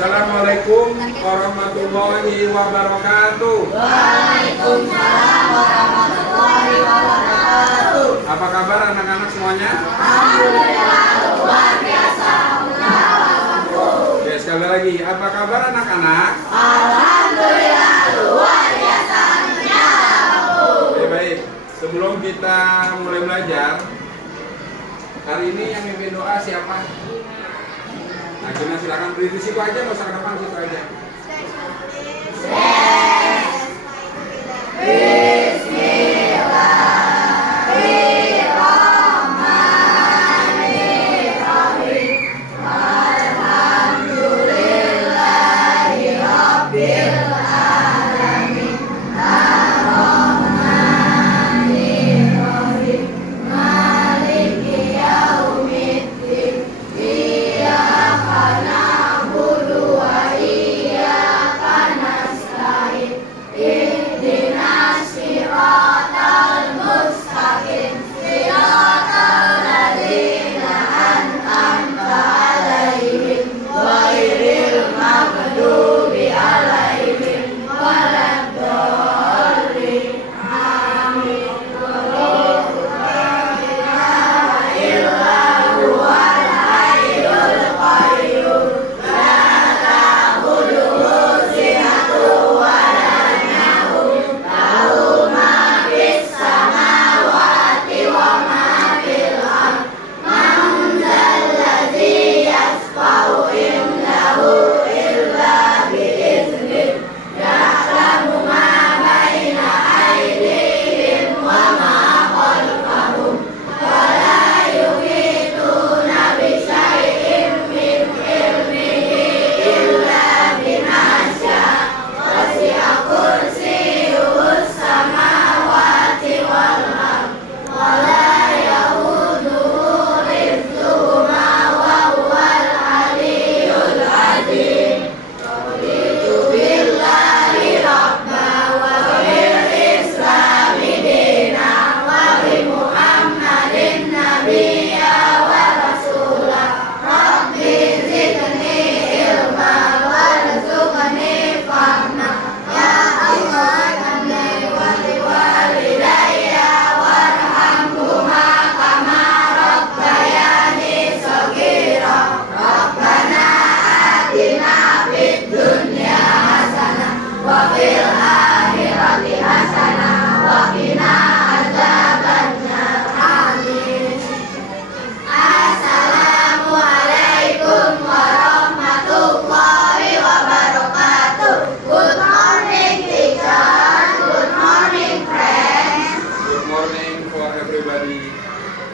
Assalamualaikum warahmatullahi wabarakatuh. Waalaikumsalam warahmatullahi wabarakatuh. Apa kabar anak-anak semuanya? Alhamdulillah luar biasa. Oke, sekali lagi, apa kabar anak-anak? Alhamdulillah luar biasa. Oke, baik. Sebelum kita mulai belajar, hari ini yang mimpin doa siapa? Nah, Juna silakan berdiri di situ aja, nggak usah ke depan, situ aja.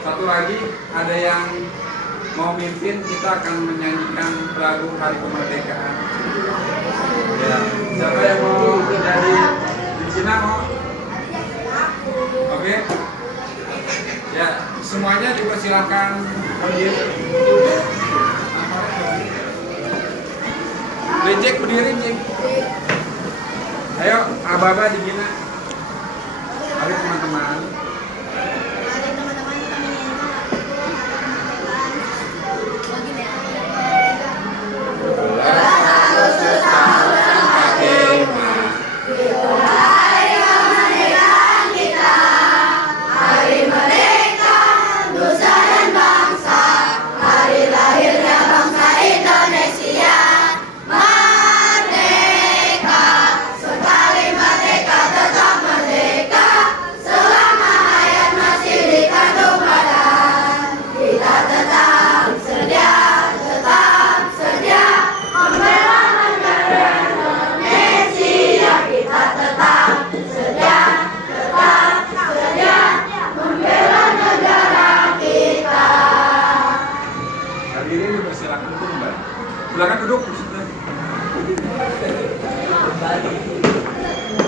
Satu lagi, ada yang mau mimpin, kita akan menyanyikan lagu Hari Kemerdekaan. Ya, siapa yang mau jadi di Cina mau? Oke. Ya, semuanya dipersilakan berdiri. Becek berdiri, cek. Ayo, aba-aba di Cina. Mari teman-teman. Silakan duduk.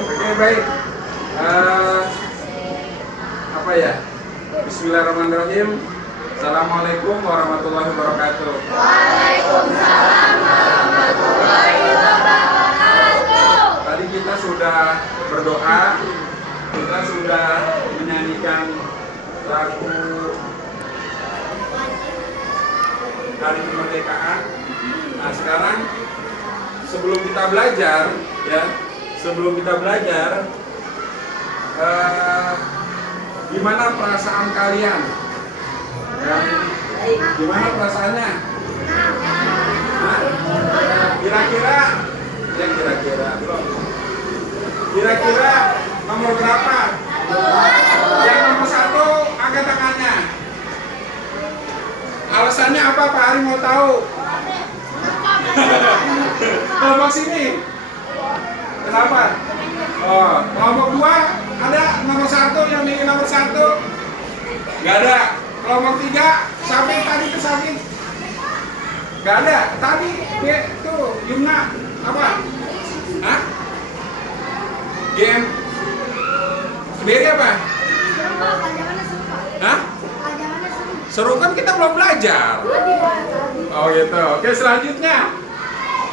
Oke, baik. Apa ya? Bismillahirrahmanirrahim. Assalamualaikum warahmatullahi wabarakatuh. Waalaikumsalam warahmatullahi wabarakatuh. Tadi kita sudah berdoa, kita sudah menyanyikan lagu Hari Kemerdekaan. Nah, sekarang sebelum kita belajar, ya, sebelum kita belajar, gimana perasaan kalian? Ya, gimana perasaannya? Hah? Kira-kira, ya kira-kira nomor berapa? Yang nomor 1 angkat tangannya. Alasannya apa Pak Ari mau tahu? Kelompok sini. Kenapa? Oh, kelompok 2 ada nomor 1 yang milih nomor 1? Gak ada. Kelompok 3 Syafik tadi ke Syafik. Gak ada. Tadi dia tuh Yumna apa? Hah? Game. Beri apa? Hah? Seru kan kita belum belajar. Oh gitu. Oke, selanjutnya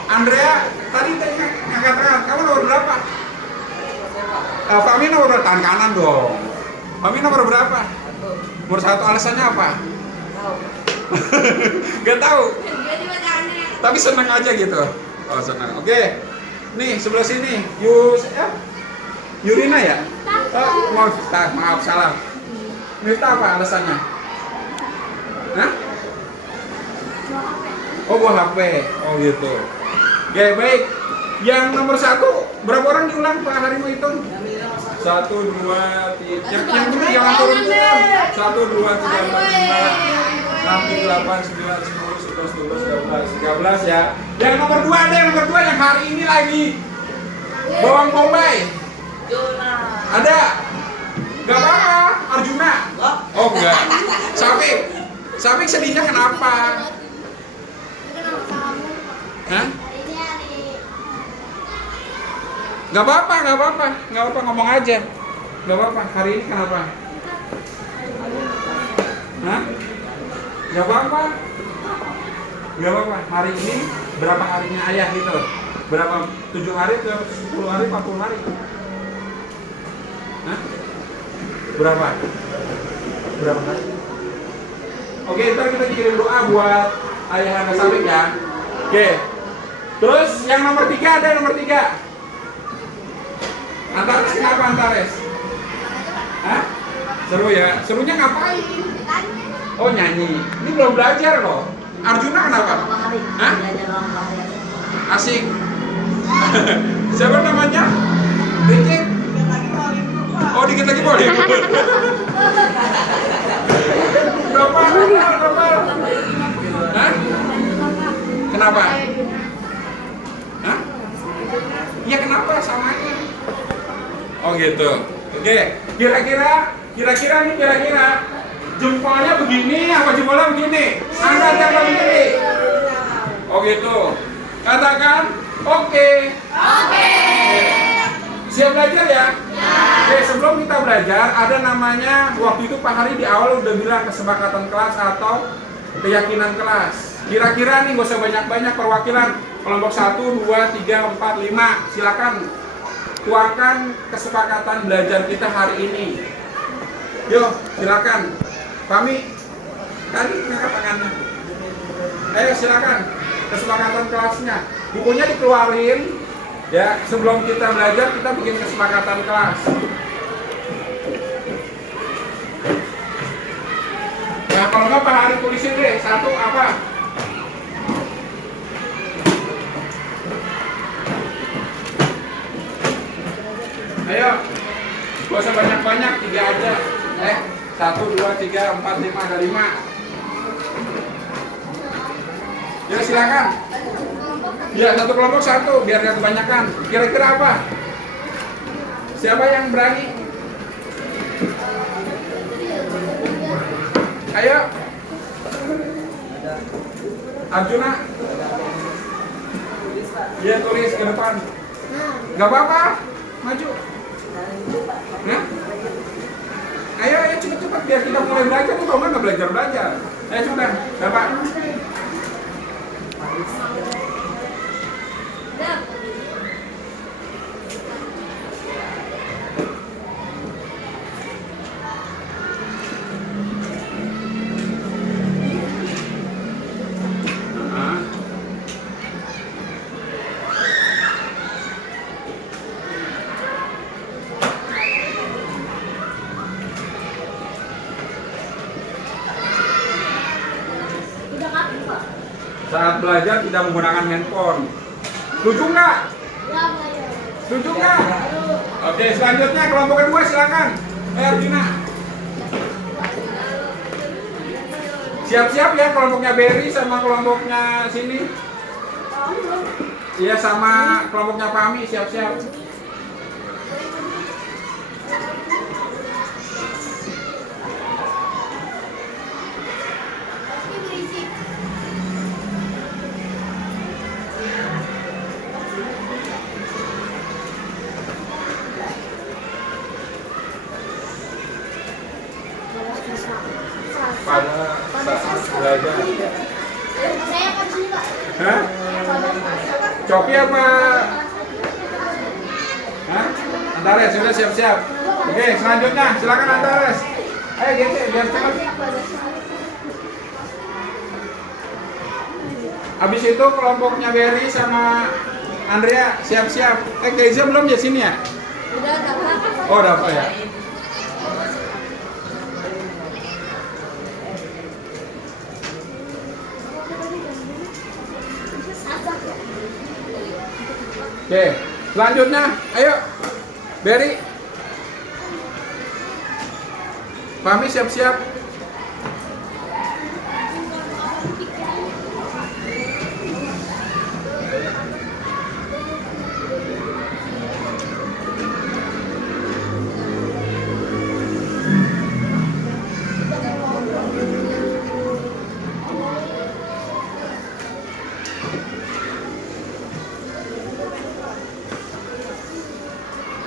Andrea tadi ngangkat tangan. Kamu nomor berapa? Fahmi nomor tangan kanan dong. Fahmi nomor berapa? Nomor 1. Alasannya apa? Gak tahu. Tapi senang aja gitu. Oh senang. Oke. Nih sebelah sini. Yurina ya? Maaf salah. Miftah apa alasannya? Hah? Oh buah HP. Oh gitu. Oke baik. Yang nomor 1 berapa orang diulang Pak Harimau hitung? 1, 2, 3. Yang dulu jangan turun. 1, 2, 3, 4, 5, 6, 7, 8, 9, 10, 11, 12, 13 ya. Yang nomor 2 ada yang nomor 2 yang hari ini lagi bawang bombay. Ada? Gak apa-apa, Arjuna. Oh enggak. Syafik sedihnya kenapa? Hah? Gak apa-apa, ngomong aja. Gak apa-apa, hari ini kenapa? Hah? Gak apa-apa, hari ini berapa harinya ayah gitu? Berapa? 7 hari ke 10 hari, 40 hari? Hah? Berapa hari? Oke, ntar kita kirim doa buat ayah Anda Syafik ya. Oke. Terus yang nomor 3 ada nomor 3. Antares kenapa Antares? Hah? Seru ya? Serunya ngapain? Oh nyanyi. Ini belum belajar loh. Arjuna kenapa? Hah? Asik. Siapa namanya? Dikit. Oh dikit lagi boleh. Berapa? Hah? Kenapa? Hah? Ya kenapa samanya? Oh gitu. Oke. Kira-kira jempolnya begini apa jempolnya begini? Angkat yang paling gede. Oh gitu. Katakan oke. Oke. Siap belajar ya? Oke, sebelum kita belajar ada namanya waktu itu Pak Hari di awal udah bilang kesepakatan kelas atau keyakinan kelas. Kira-kira nih gak usah banyak-banyak perwakilan kelompok 1, 2, 3, 4, 5. Silakan tuangkan kesepakatan belajar kita hari ini. Yuk, silakan. Kami tadi ngangkat tangannya. Ayo silakan kesepakatan kelasnya. Bukunya dikeluarin. Ya, sebelum kita belajar kita bikin kesepakatan kelas. Nah, kalau nggak Pak Hari tulisin deh, 1 apa? Ayo, gak usah banyak-banyak, 3 aja. 1, 2, 3, 4, 5, ada 5. Ya silakan. Ya, 1 kelompok 1, biar gak kebanyakan. Kira-kira apa? Siapa yang berani? Ayo. Arjuna. Dia tulis ke depan. Gak apa-apa, maju. Ya? Ayo cepet-cepet biar kita mulai belajar. Tuh kalau nggak belajar. Ayo cepetan, Bapak. belajar tidak menggunakan handphone. Setuju nggak? Setuju nggak? Oke, selanjutnya kelompok kedua silakan. Arjuna. Siap-siap ya kelompoknya Berry sama kelompoknya sini. Iya sama kelompoknya Fahmi siap-siap. Pada saat belajar. Saya akan sini, Pak. Hah? Coki apa? Hah? Antares, sudah siap-siap. Oke, selanjutnya silakan Antares. Ayo geser biar cepat. Habis itu kelompoknya Berry sama Andrea siap-siap. Keiza belum ya sini ya? Udah dapat. Oh, dapat ya. Oke, selanjutnya, ayo, Berry, Fahmi siap-siap.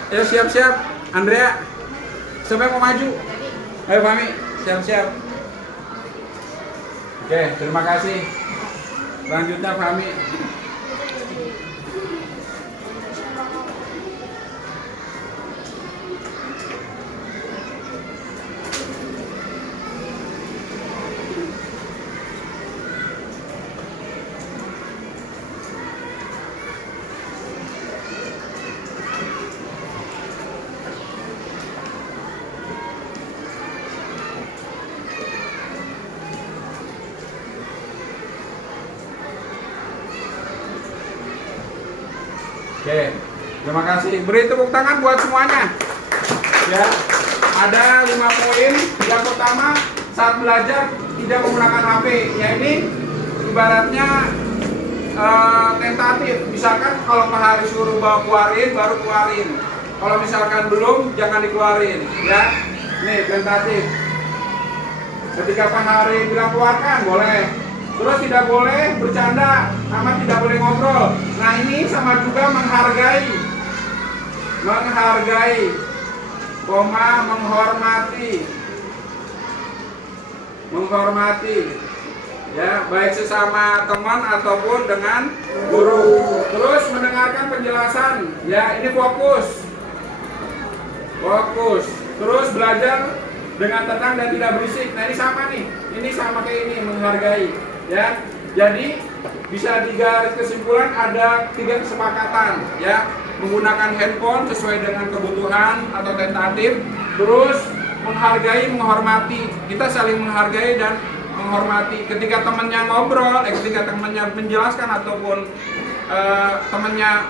Ayo siap-siap, Andrea. Siapa yang mau maju? Ayo Fahmi, siap-siap. Oke, terima kasih. Selanjutnya Fahmi. Oke, terima kasih. Beri tepuk tangan buat semuanya. Ya, ada 5 poin. Yang pertama, saat belajar tidak menggunakan HP. Ya ini ibaratnya tentatif. Misalkan kalau Pak Hari suruh bawa keluarin, baru keluarin. Kalau misalkan belum, jangan dikeluarin. Ya, nih tentatif. Ketika Pak Hari bilang keluarkan, boleh. Terus tidak boleh bercanda, sama tidak boleh ngobrol. Nah ini sama juga menghargai, menghormati, ya baik sesama teman ataupun dengan guru. Terus mendengarkan penjelasan, ya ini fokus. Terus belajar dengan tenang dan tidak berisik. Nah ini sama nih, ini sama kayak ini menghargai. Ya, jadi bisa digaris kesimpulan ada 3 kesepakatan ya, menggunakan handphone sesuai dengan kebutuhan atau tentatif, terus menghargai, menghormati, kita saling menghargai dan menghormati. Ketika temannya ngobrol, ketika temannya menjelaskan ataupun temannya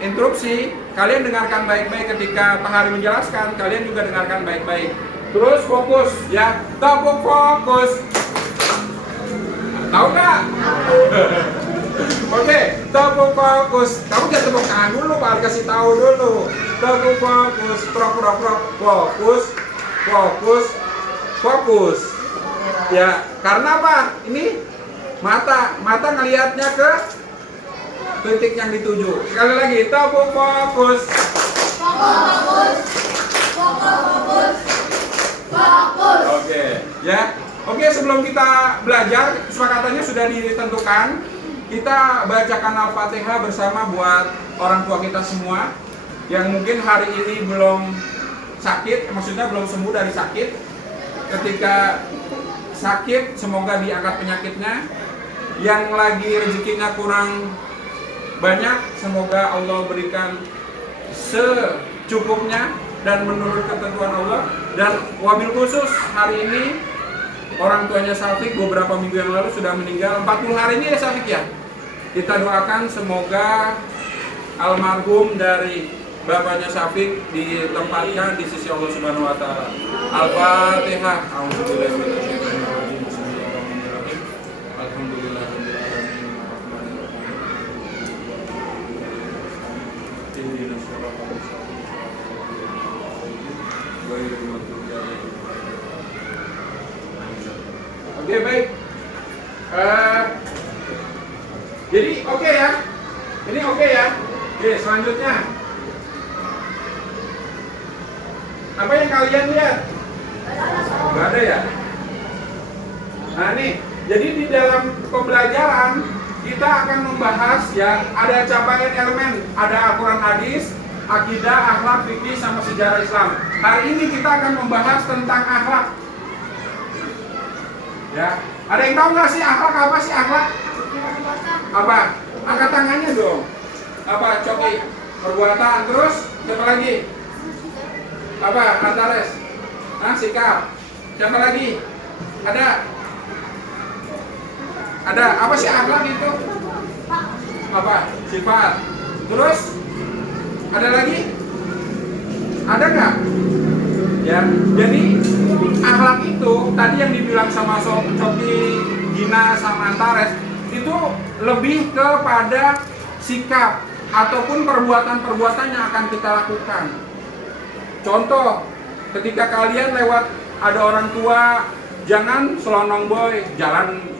interupsi, kalian dengarkan baik-baik. Ketika Pak Hari menjelaskan, kalian juga dengarkan baik-baik. Terus fokus ya, tepuk fokus. Tahu nggak? Oke, tepuk fokus. Kamu jangan tepuk tangan dulu, Pak Hari kasih tahu dulu. Tepuk fokus, fokus. Ya, karena apa? Ini mata ngelihatnya ke titik yang dituju. Sekali lagi, tepuk fokus. Fokus. Oke, ya. Oke, sebelum kita belajar, kesepakatannya sudah ditentukan. Kita bacakan Al-Fatihah bersama buat orang tua kita semua yang mungkin hari ini belum sakit, maksudnya belum sembuh dari sakit. Ketika sakit, semoga diangkat penyakitnya. Yang lagi rezekinya kurang banyak, semoga Allah berikan secukupnya dan menurut ketentuan Allah. Dan wabil khusus hari ini orang tuanya Syafiq beberapa minggu yang lalu sudah meninggal. 40 hari ini ya Syafiq ya. Kita doakan semoga almarhum dari bapaknya Syafiq ditempatkan di sisi Allah Subhanahu wa taala. Al-Fatihah. A'udzubillahi minasyaitonir rajim. Bismillahirrahmanirrahim. Alhamdulillahirabbil alamin. Ihdinas siratal mustaqim. Ghairil maghdubi 'alaihim. Oke, baik. Jadi oke ya. Ini oke ya. Oke, selanjutnya. Apa yang kalian lihat? Gak ada ya? Nah nih, jadi di dalam pembelajaran kita akan membahas ya, ada capaian elemen, ada Al-Quran hadis, akidah, akhlak, fikih, sama sejarah Islam. Hari ini kita akan membahas tentang akhlak. Ya, ada yang tahu nggak sih akhlak apa sih akhlak? Apa? Angkat tangannya dong. Apa? Coki. Perbuatan. Terus siapa lagi? Apa? Antares. Sikap. Siapa lagi? Ada? Ada. Apa sih akhlak itu? Apa? Sifat. Terus? Ada lagi? Ada nggak? Ya, jadi akhlak itu tadi yang dibilang sama Coki, Gina, sama Antares itu lebih kepada sikap ataupun perbuatan-perbuatan yang akan kita lakukan. Contoh, ketika kalian lewat ada orang tua, jangan selonong boy, jalan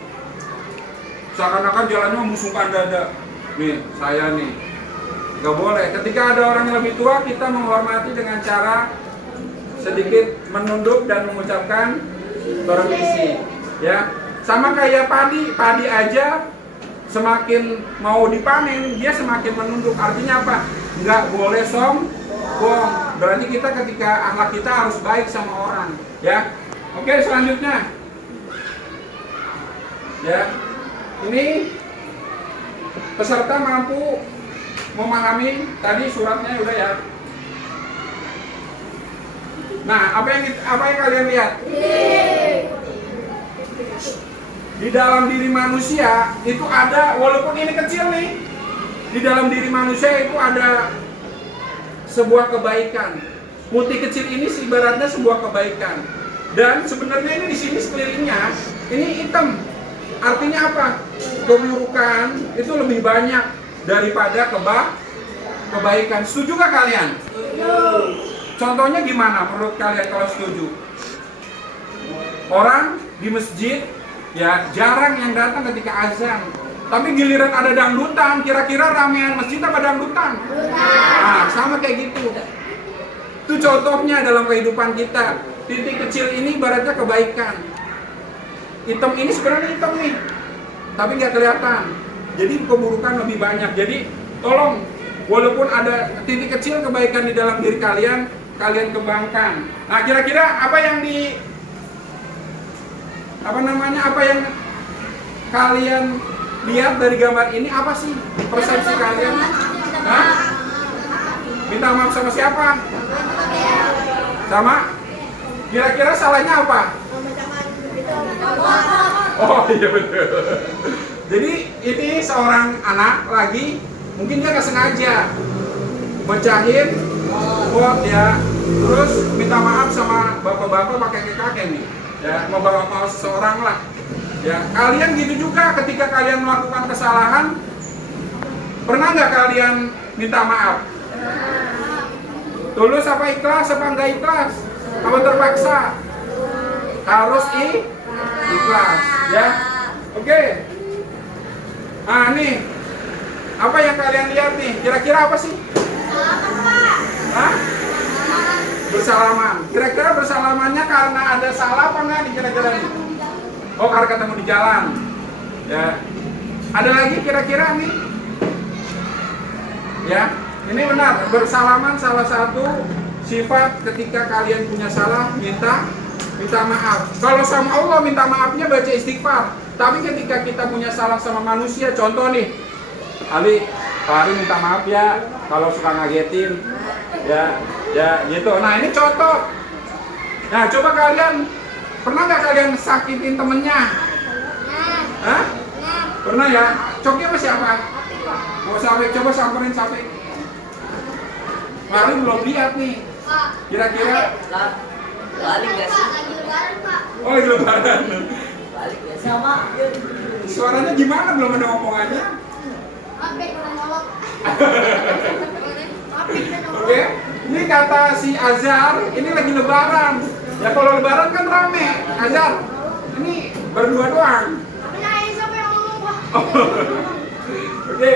seakan-akan jalannya membusungkan dada. Nih, saya nih, nggak boleh. Ketika ada orang yang lebih tua, kita menghormati dengan cara sedikit menunduk dan mengucapkan permisi, ya. Sama kayak padi aja semakin mau dipanen dia semakin menunduk. Artinya apa? Nggak boleh sombong. Berarti kita ketika akhlak kita harus baik sama orang, ya. Oke, selanjutnya, ya. Ini peserta mampu memahami tadi suratnya udah ya. Nah, apa yang kalian lihat? Di dalam diri manusia itu ada, walaupun ini kecil nih, di dalam diri manusia itu ada sebuah kebaikan. Putih kecil ini ibaratnya sebuah kebaikan. Dan sebenarnya ini di sini sekelilingnya ini hitam. Artinya apa? Keburukan itu lebih banyak daripada kebaikan. Setuju gak kalian? Contohnya gimana menurut kalian kalau setuju? Orang di masjid ya jarang yang datang ketika azan. Tapi giliran ada dangdutan, kira-kira ramean masjid apa dangdutan? Nah, sama kayak gitu. Itu contohnya dalam kehidupan kita. Titik kecil ini ibaratnya kebaikan. Hitam ini sebenarnya hitam nih, tapi nggak kelihatan. Jadi keburukan lebih banyak. Jadi tolong, walaupun ada titik kecil kebaikan di dalam diri kalian, kalian kembangkan. Nah, kira-kira apa yang apa yang kalian lihat dari gambar ini apa sih persepsi kalian? Hah? Minta maaf sama siapa? Sama? Kira-kira salahnya apa? Oh iya betul. Jadi ini seorang anak lagi, mungkin dia nggak sengaja mecahin buat ya, terus minta maaf sama bapak-bapak pakai kakek nih, ya mau bawa maaf seseorang lah. Ya kalian gitu juga ketika kalian melakukan kesalahan, pernah nggak kalian minta maaf? Tulus apa ikhlas apa enggak ikhlas? Apa terpaksa? Harus ikhlas, ya. Oke. Nah nih, apa yang kalian lihat nih? Kira-kira apa sih? Hah? Bersalaman. Kira-kira bersalamannya karena ada salah apa enggak nih kira-kira nih? Oh, karena ketemu di jalan. Ya. Ada lagi kira-kira nih? Ya. Ini benar, bersalaman salah satu sifat ketika kalian punya salah, minta maaf. Kalau sama Allah minta maafnya baca istighfar. Tapi ketika kita punya salah sama manusia, contoh nih, Pak Ali minta maaf ya kalau suka ngagetin, ya gitu. Nah ini contoh. Nah coba kalian Pernah nggak kalian sakitin temennya? Nah, Hah? nah, Pernah ya? Coknya sama siapa? tapi kok. Mau Safik, coba samperin Safik. Paling belum lihat nih. Pak, Kira-kira? Balik gak sih? lagi lebaran, Pak. Oh, lagi lebaran. Balik gak sama? Suaranya gimana? Belum ada omongannya. Apa udah nolok? Apa udah nolok? Oke, ini kata si Azhar, ini lagi lebaran. Ya kalau lebaran kan rame. Azhar, ini berdua doang. Tapi nanya siapa yang ngomong, Pak? Oke,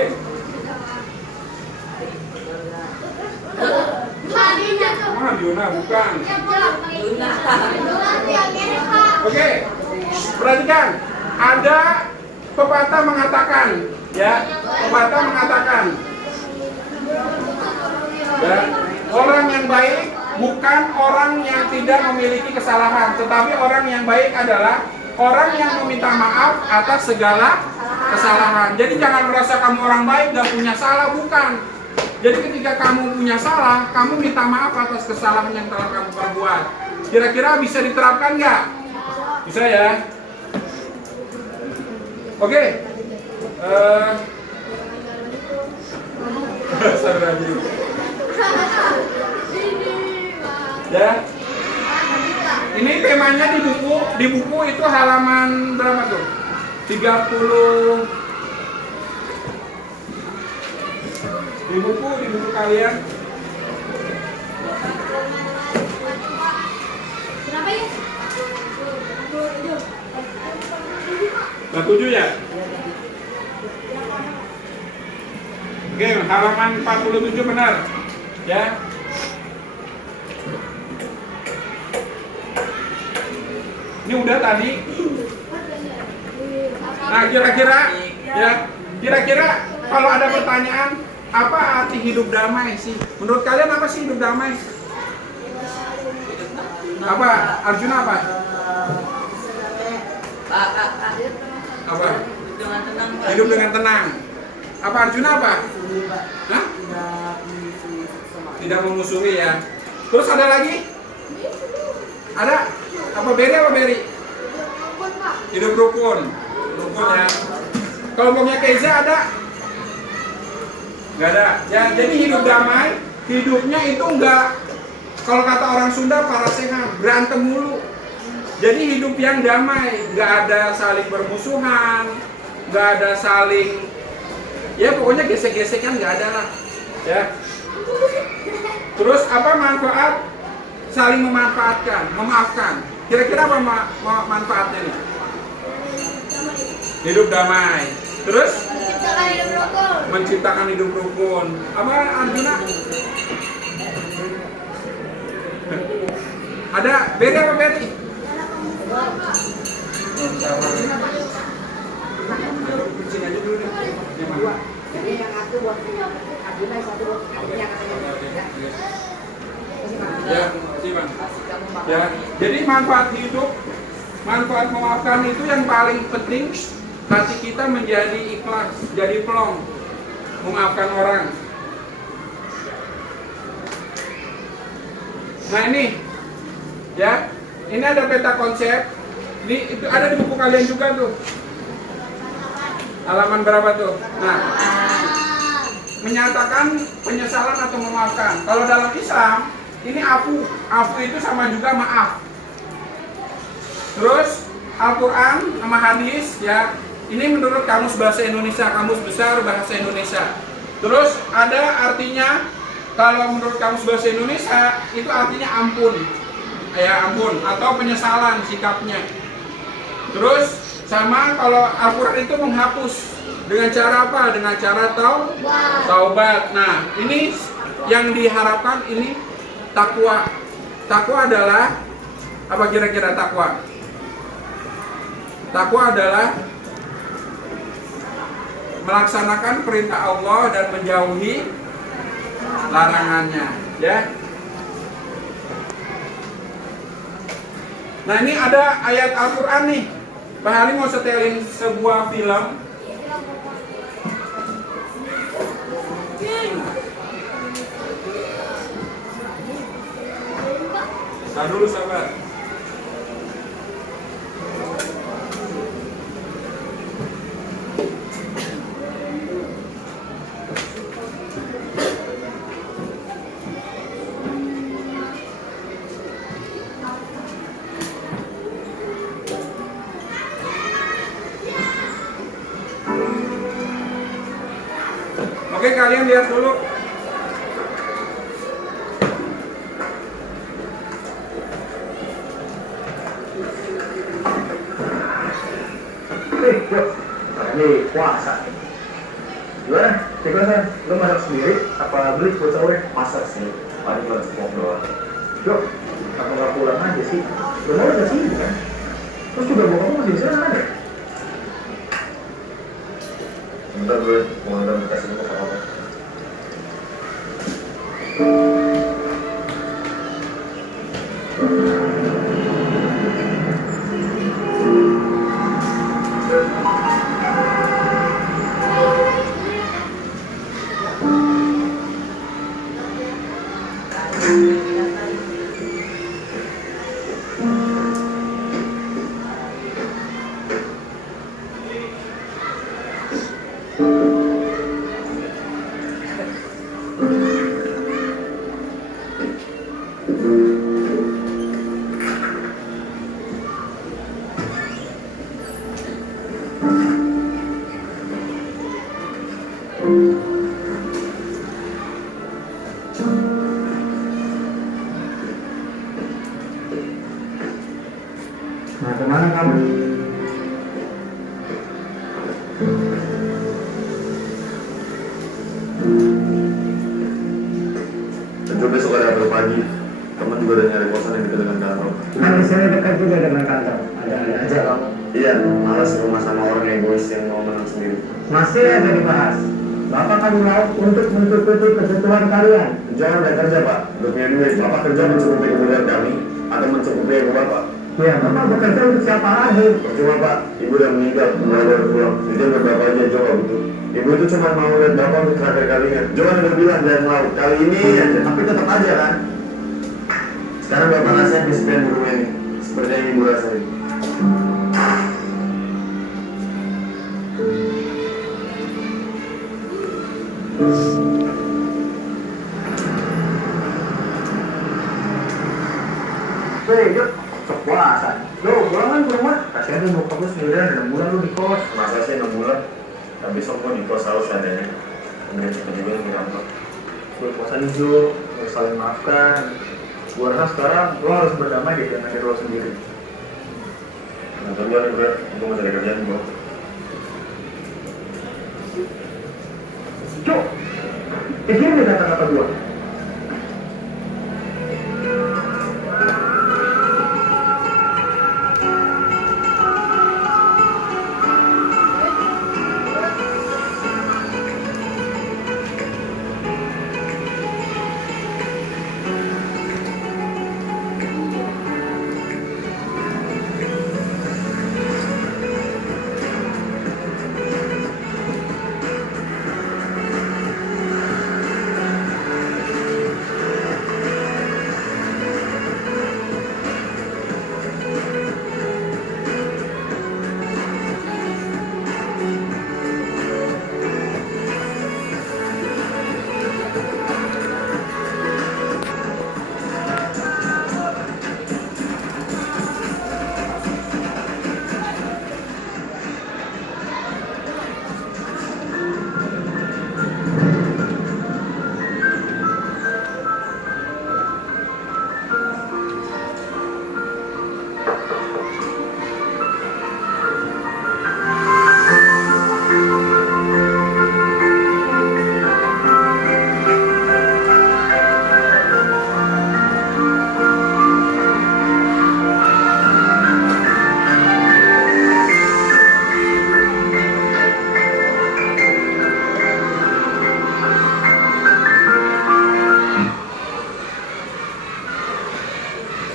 Tadinya tuh. ah Yuna bukan. Ya, Pak. Yuna yang ini, Pak. Oke, perhatikan. Ada pepatah mengatakan, ya, pepatah mengatakan, ya, orang yang baik bukan orang yang tidak memiliki kesalahan, tetapi orang yang baik adalah orang yang meminta maaf atas segala kesalahan. Jadi jangan merasa kamu orang baik gak punya salah, bukan. Jadi ketika kamu punya salah, kamu minta maaf atas kesalahan yang telah kamu perbuat. Kira-kira bisa diterapkan nggak? Bisa ya? Oke. Dasar lagi. Ya. Ini temanya di buku itu halaman berapa tuh? 30. Di buku kalian. Kenapa ya? 7 ya? Oke, halaman 47 benar. Ya. Ini udah tadi. Nah, kira-kira kalau ada pertanyaan, apa arti hidup damai sih? Menurut kalian apa sih hidup damai? Apa? Arjuna apa? Apa? Dengan tenang, Pak. Hidup dengan tenang. Apa Arjuna apa? Hah? Tidak memusuhi ya. Terus ada lagi? Ada? Apa Beri apa Beri? Rukun, Pak. Hidup rukun. Rukun ya. Kelompoknya Keza ada? Nggak ada. Ya, jadi hidup damai, hidupnya itu nggak, kalau kata orang Sunda parasehan, berantem mulu. Jadi hidup yang damai, nggak ada saling bermusuhan, nggak ada saling, ya pokoknya gesek-gesekan nggak ada lah. Ya. Terus apa manfaat? Saling memanfaatkan, memaafkan. Kira-kira apa manfaatnya nih? Hidup damai. Terus? Menciptakan hidup rukun. Menciptakan hidup rukun. Apa Arjuna? Ada Beri apa Beri? Kucing aja dulu deh. Yang mana? Jadi yang satu buat Arjuna, yang satu buat yang katanya. Ya, kasih Bang. Ya, jadi manfaat hidup, manfaat memaafkan itu yang paling penting. Hati kita menjadi ikhlas, jadi plong, memaafkan orang. Nah ini, ya, ini ada peta konsep. Ini itu ada di buku kalian juga tuh. Halaman berapa tuh? Nah, menyatakan penyesalan atau memaafkan. Kalau dalam Islam, ini afu. Afu itu sama juga maaf. Terus Al-Quran sama hadis, ya. Ini menurut Kamus Bahasa Indonesia, Kamus Besar Bahasa Indonesia. Terus ada artinya, kalau menurut Kamus Bahasa Indonesia, itu artinya ampun. Ya ampun, atau penyesalan sikapnya. Terus sama kalau Al-Quran itu menghapus. Dengan cara apa? Dengan cara taubat. Nah, ini yang diharapkan ini takwa. Takwa adalah apa kira-kira takwa? Takwa adalah melaksanakan perintah Allah dan menjauhi larangannya, ya. Nah, ini ada ayat Al-Qur'an nih. Pak Halim mau setelin sebuah film. Sabar dulu, sabar. Oke, kalian lihat dulu. Yuk, ini puasa. Gimana? Ciklesan, lu masak sendiri? Apa beli buat sahur? Masak sih, paling buat semua doang. Yuk, apa nggak pulang aja sih? Lu mau udah sini kan? Terus juga bokap lu masih di sana ada? Bentar gue, mau nonton kasih lu ke apa? Nah, kemana kamu? Tentu besok ada apel pagi. Teman juga udah nyari kosan yang dekat dengan kantor. Nah, di sini dekat juga dengan kantor. Ada aja kamu. Iya, malas rumah sama orang egois yang mau menang sendiri. Masih ada dibahas. Bapak kan mau untuk mencukupi kebutuhan kalian. Jangan udah kerja pak, udah punya duit. Bapak kerja mencukupi kebutuhan kami atau mencukupi ego bapak. Ya, Bapak bekerja untuk siapa lagi? Percuma pak, ibu udah meninggal, nggak ada pulang. Itu buat bapak aja coba gitu. Ibu itu cuma mau lihat bapak untuk terakhir kalinya. Jangan udah bilang dan mau kali ini aja, tapi tetap aja kan. Sekarang bapak rasain kesepian di rumah ini, seperti yang ibu rasain. Hei, yuk, puasa. Loh, pulang kan ke rumah. Kasihan lu bokap lu sendirian, 6 bulan lu di kos. Masa sih 6 bulan? Tapi besok gua di kos harus adanya. Kemudian cepet juga yang gampang. Gue puasan itu, harus saling maafkan. Gue rasa sekarang lo harus berdamai dengan diri lo sendiri. Nanti gua nih bro, gua mau cari kerjaan gua. Cuk, pikirin deh kata-kata gue.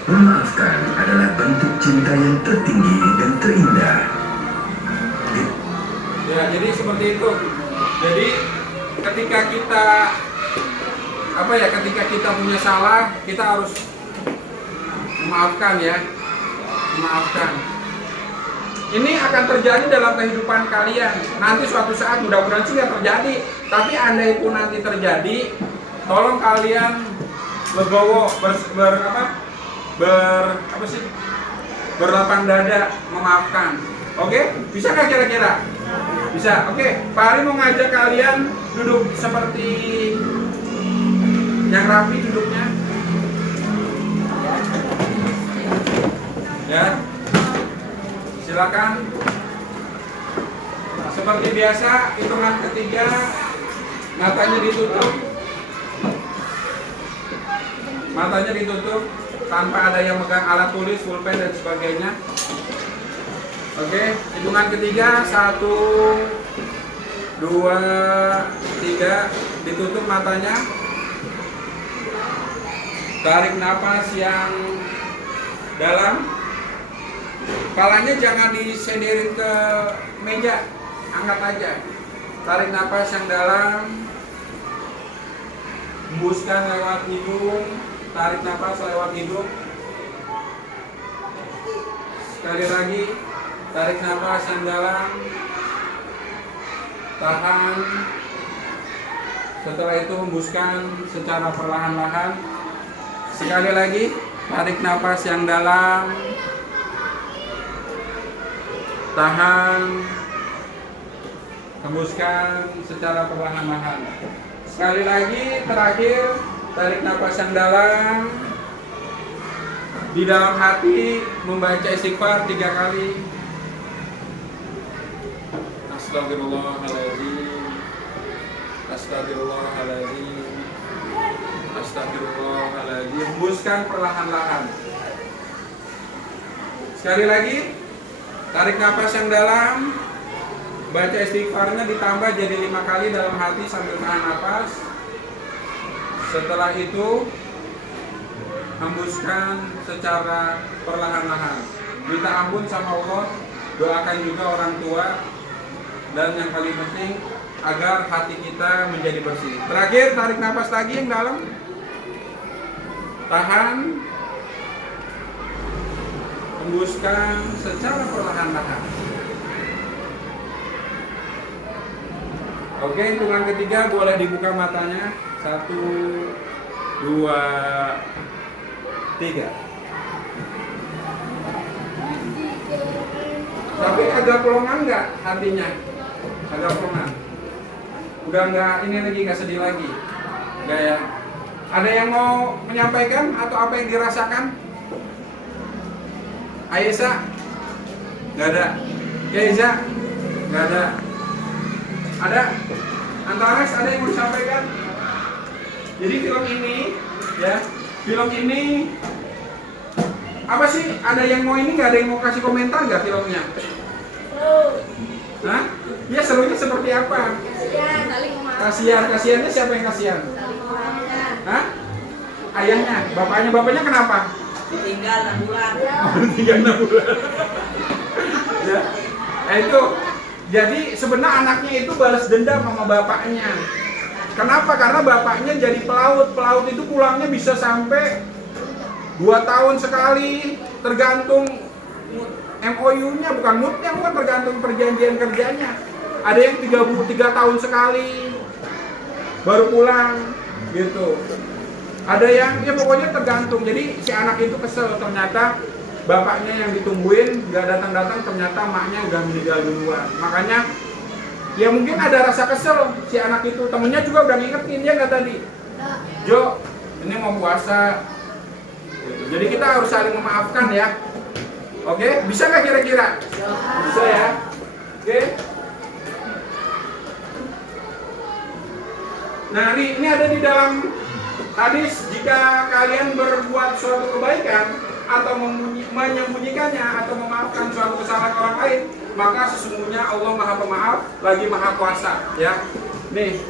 Memaafkan adalah bentuk cinta yang tertinggi dan terindah. Ya, jadi seperti itu. Jadi ketika kita ketika kita punya salah, kita harus memaafkan ya. Memaafkan. Ini akan terjadi dalam kehidupan kalian. Nanti suatu saat mudah-mudahan sih nggak terjadi. Tapi andai pun nanti terjadi, tolong kalian legowo berlapang dada memaafkan. Oke? Bisa nggak kira-kira? Bisa, oke. Pak Ari mau ngajak kalian duduk seperti yang rapi duduknya. Ya, silakan. Seperti biasa, hitungan ketiga, matanya ditutup. Matanya ditutup tanpa ada yang megang alat tulis, pulpen dan sebagainya. Oke, hitungan ketiga, 1, 2, 3, ditutup matanya. Tarik napas yang dalam. Kepalanya jangan disenderin ke meja, angkat aja. Tarik napas yang dalam. Hembuskan lewat hidung. Tarik napas lewat hidung. Sekali lagi. Tarik napas yang dalam. Tahan. Setelah itu hembuskan secara perlahan-lahan. Sekali lagi. Tarik napas yang dalam. Tahan. Hembuskan secara perlahan-lahan. Sekali lagi, terakhir, tarik napas yang dalam. Di dalam hati membaca istighfar 3 kali. Astagfirullahaladzim. Astagfirullahaladzim. Astagfirullahaladzim. Hembuskan perlahan-lahan. Sekali lagi, tarik napas yang dalam. Baca istighfarnya ditambah jadi 5 kali dalam hati sambil tahan napas. Setelah itu hembuskan secara perlahan-lahan. Minta ampun sama Allah. Doakan juga orang tua. Dan yang paling penting agar hati kita menjadi bersih. Terakhir tarik napas lagi yang dalam. Tahan. Hembuskan secara perlahan-lahan. Oke, hitungan ketiga boleh dibuka matanya. 1, 2, 3. Tapi agak pelongan nggak hatinya? Agak pelongan. Udah nggak ini lagi, nggak sedih lagi. Nggak ya? Ada yang mau menyampaikan atau apa yang dirasakan? Aisyah? Nggak ada. Keiza? Nggak ada. Ada? Antares ada yang mau disampaikan? Jadi film ini, ya, film ini apa sih? Ada yang mau ini nggak? Ada yang mau kasih komentar nggak filmnya? Hah? Ya serunya seperti apa? Kasihan, siapa yang kasihan? Hah? Ayahnya, bapaknya kenapa? Ditinggal 6 bulan. Ditinggal 6 bulan. Ya, itu. Jadi sebenarnya anaknya itu balas dendam sama bapaknya. Kenapa? Karena bapaknya jadi pelaut. Pelaut itu pulangnya bisa sampai 2 tahun sekali, tergantung MOU-nya, bukan mood-nya, bukan tergantung perjanjian kerjanya. Ada yang 3 tahun sekali baru pulang gitu. Ada yang ya pokoknya tergantung. Jadi si anak itu kesel, ternyata bapaknya yang ditungguin nggak datang-datang, ternyata maknya udah meninggal duluan. Makanya ya mungkin ada rasa kesel si anak itu. Temennya juga udah ngingetin dia nggak tadi, Jo, ini mau puasa. Jadi kita harus saling memaafkan ya. Oke, bisa nggak kira-kira? Bisa ya. Oke. Nah ini ada di dalam hadis, jika kalian berbuat suatu kebaikan atau menyembunyikannya atau memaafkan suatu kesalahan orang lain, maka sesungguhnya Allah Maha Pemaaf lagi Maha Kuasa. Ya, nih.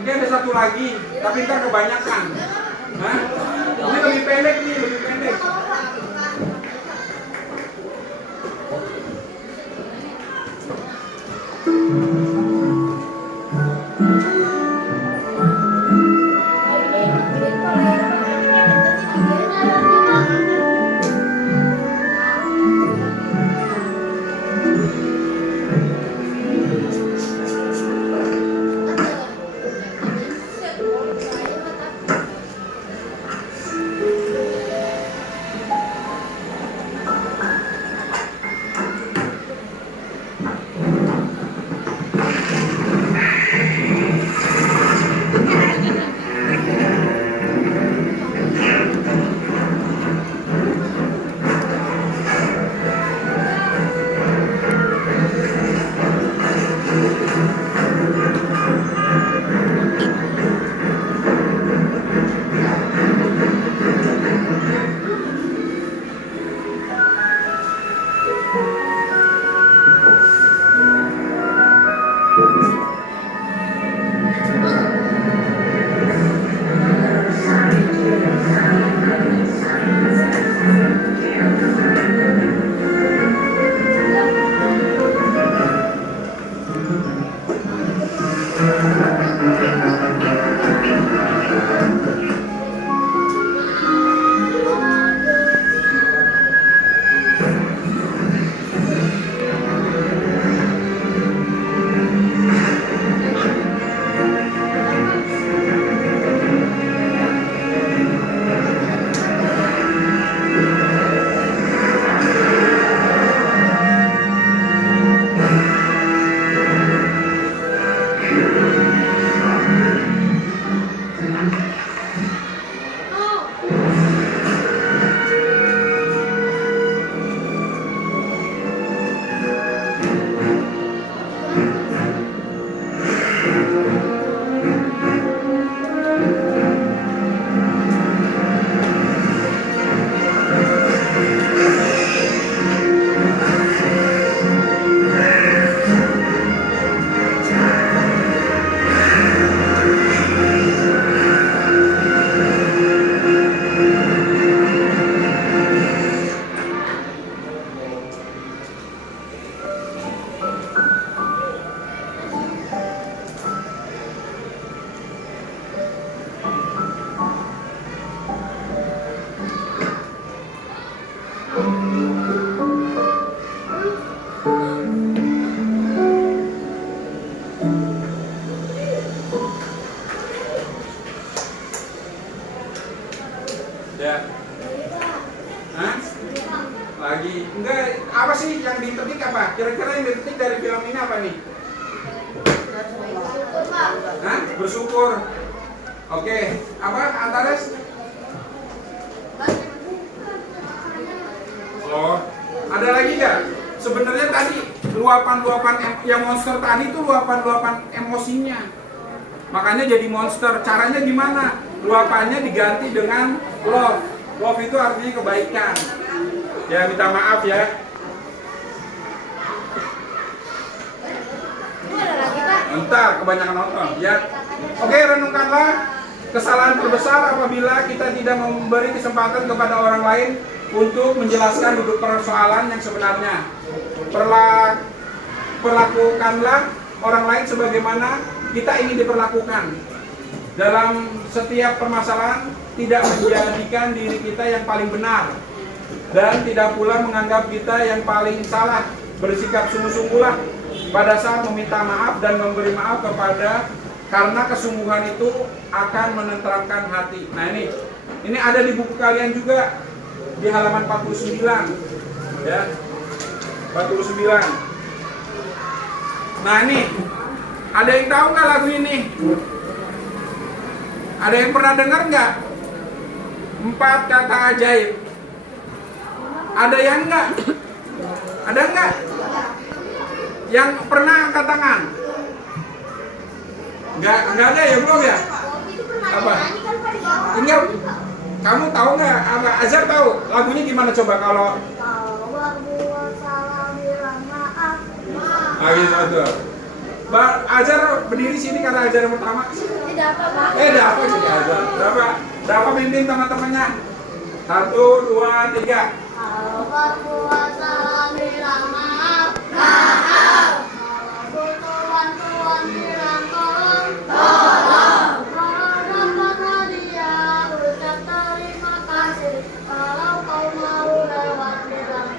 Mungkin ada satu lagi, tapi ntar kebanyakan. Hah? Ini lebih pendek nih, lebih pendek. Ya. Hah? Lagi. Enggak, apa sih yang ditetik apa? Kira-kira yang ditetik dari film ini apa nih? Hah? Bersyukur. Oke. Apa? Antares? Oh. Ada lagi nggak? Sebenarnya tadi luapan-luapan yang monster tadi itu luapan-luapan emosinya. Makanya jadi monster. Caranya gimana? Luapannya diganti dengan love. Love itu artinya kebaikan. Ya, minta maaf ya. Entar kebanyakan nonton ya. Oke, renungkanlah kesalahan terbesar apabila kita tidak memberi kesempatan kepada orang lain untuk menjelaskan duduk persoalan yang sebenarnya. Perlakukanlah orang lain sebagaimana kita ingin diperlakukan. Dalam setiap permasalahan tidak menjadikan diri kita yang paling benar dan tidak pula menganggap kita yang paling salah. Bersikap sungguh-sungguhlah pada saat meminta maaf dan memberi maaf karena kesungguhan itu akan menenteramkan hati. Nah, ini ada di buku kalian juga di halaman 49 ya. 49. Nah, ini ada yang tahu nggak lagu ini? Ada yang pernah dengar nggak? 4 kata ajaib. Ada yang nggak? Ada nggak? Yang pernah angkat tangan? Nggak ada ya, belum ya? Apa? Enggak. Kamu tahu nggak? Apa? Azhar tahu? Lagunya gimana coba kalau? Ah, gitu tuh. Ajar berdiri sini karena ajar yang pertama. Tidak apa, Pak. Dapat sih ajar. Dapat bimbing teman-temannya. 1, 2, 3. Kalau berpuasa bilang maaf. Maaf. Kalau butuh bantuan bilang tolong. Tolong. Kalau dapat hadiah ucap terima kasih. Kalau kau mau lewat bilang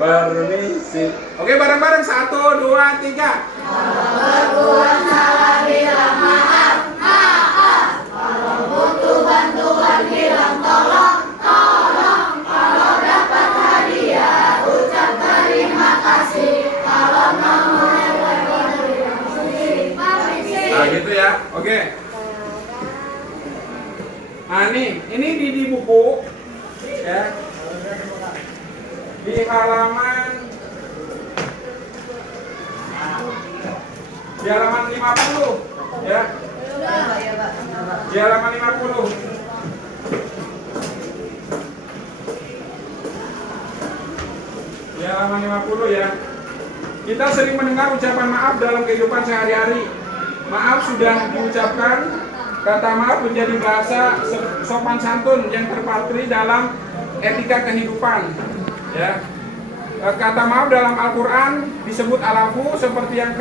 Permisi. Oke, bareng-bareng 1, 2, 3. berbuat salah bilang maaf. Maaf. Kalau butuh bantuan bilang tolong. Tolong. Kalau dapat hadiah ucap terima kasih. Kalau mau lewat bilang permisi. Nah, gitu ya. Oke. Nah, ini di buku ya. Di halaman 50 ya. Di halaman 50. Di halaman 50 ya. Kita sering mendengar ucapan maaf dalam kehidupan sehari-hari. Maaf sudah diucapkan. Kata maaf menjadi bahasa sopan santun yang terpatri dalam etika kehidupan. Ya. Kata maaf dalam Al-Quran disebut alafu seperti yang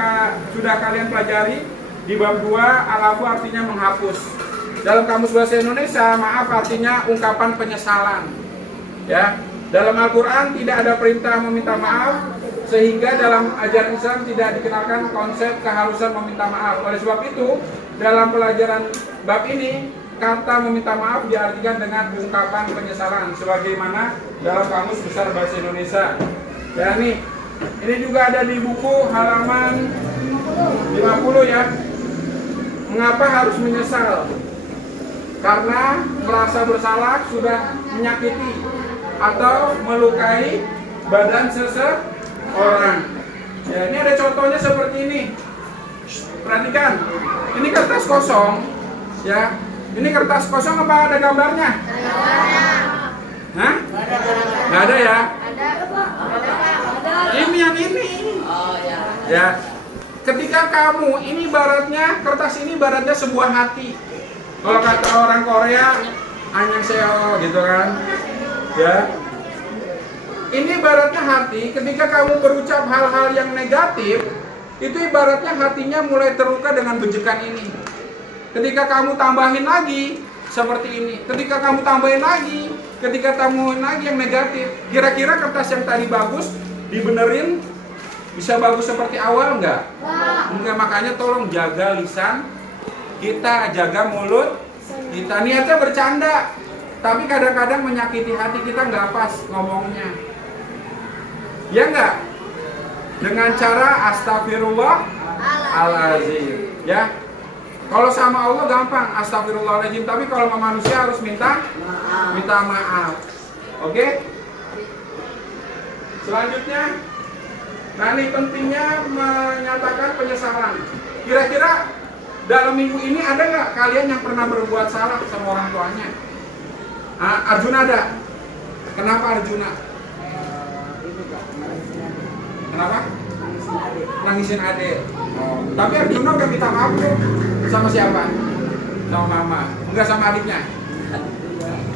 sudah kalian pelajari di bab 2. Alafu artinya menghapus. Dalam kamus bahasa Indonesia maaf artinya ungkapan penyesalan. Ya. Dalam Al-Quran tidak ada perintah meminta maaf, sehingga dalam ajaran Islam tidak dikenalkan konsep keharusan meminta maaf. Oleh sebab itu dalam pelajaran bab ini kata meminta maaf diartikan dengan ungkapan penyesalan sebagaimana dalam kamus besar bahasa Indonesia. Ya ini juga ada di buku halaman 50 ya. Mengapa harus menyesal? Karena merasa bersalah sudah menyakiti atau melukai badan seseorang. Ya, ini ada contohnya seperti ini. Perhatikan. Ini kertas kosong ya. Ini kertas kosong apa ada gambarnya? Hah? Nggak ada ya? Ini yang ini. Oh ya. Ya. Ketika kamu, ini ibaratnya, kertas ini ibaratnya sebuah hati. Kalau kata orang Korea, annyeonghaseyo gitu kan. Ya. Ini ibaratnya hati, ketika kamu berucap hal-hal yang negatif, itu ibaratnya hatinya mulai terluka dengan bejekan ini. Ketika kamu tambahin lagi seperti ini, ketika kamu tambahin lagi, ketika tambahin lagi yang negatif, kira-kira kertas yang tadi bagus dibenerin bisa bagus seperti awal enggak? Enggak, makanya tolong jaga lisan kita, jaga mulut kita. Niatnya bercanda, tapi kadang-kadang menyakiti hati kita nggak pas ngomongnya. Ya enggak? Dengan cara astagfirullahaladzim, ya. Kalau sama Allah gampang, astagfirullahaladzim. Tapi kalau sama manusia harus minta maaf. Oke? Selanjutnya, nah ini pentingnya menyatakan penyesalan. Kira-kira dalam minggu ini ada nggak kalian yang pernah berbuat salah sama orang tuanya? Arjuna ada. Kenapa Arjuna? Kenapa? Nangisin adik. Oh, tapi Arjuna udah minta maaf tuh. Sama siapa? Sama mama. Enggak sama adiknya?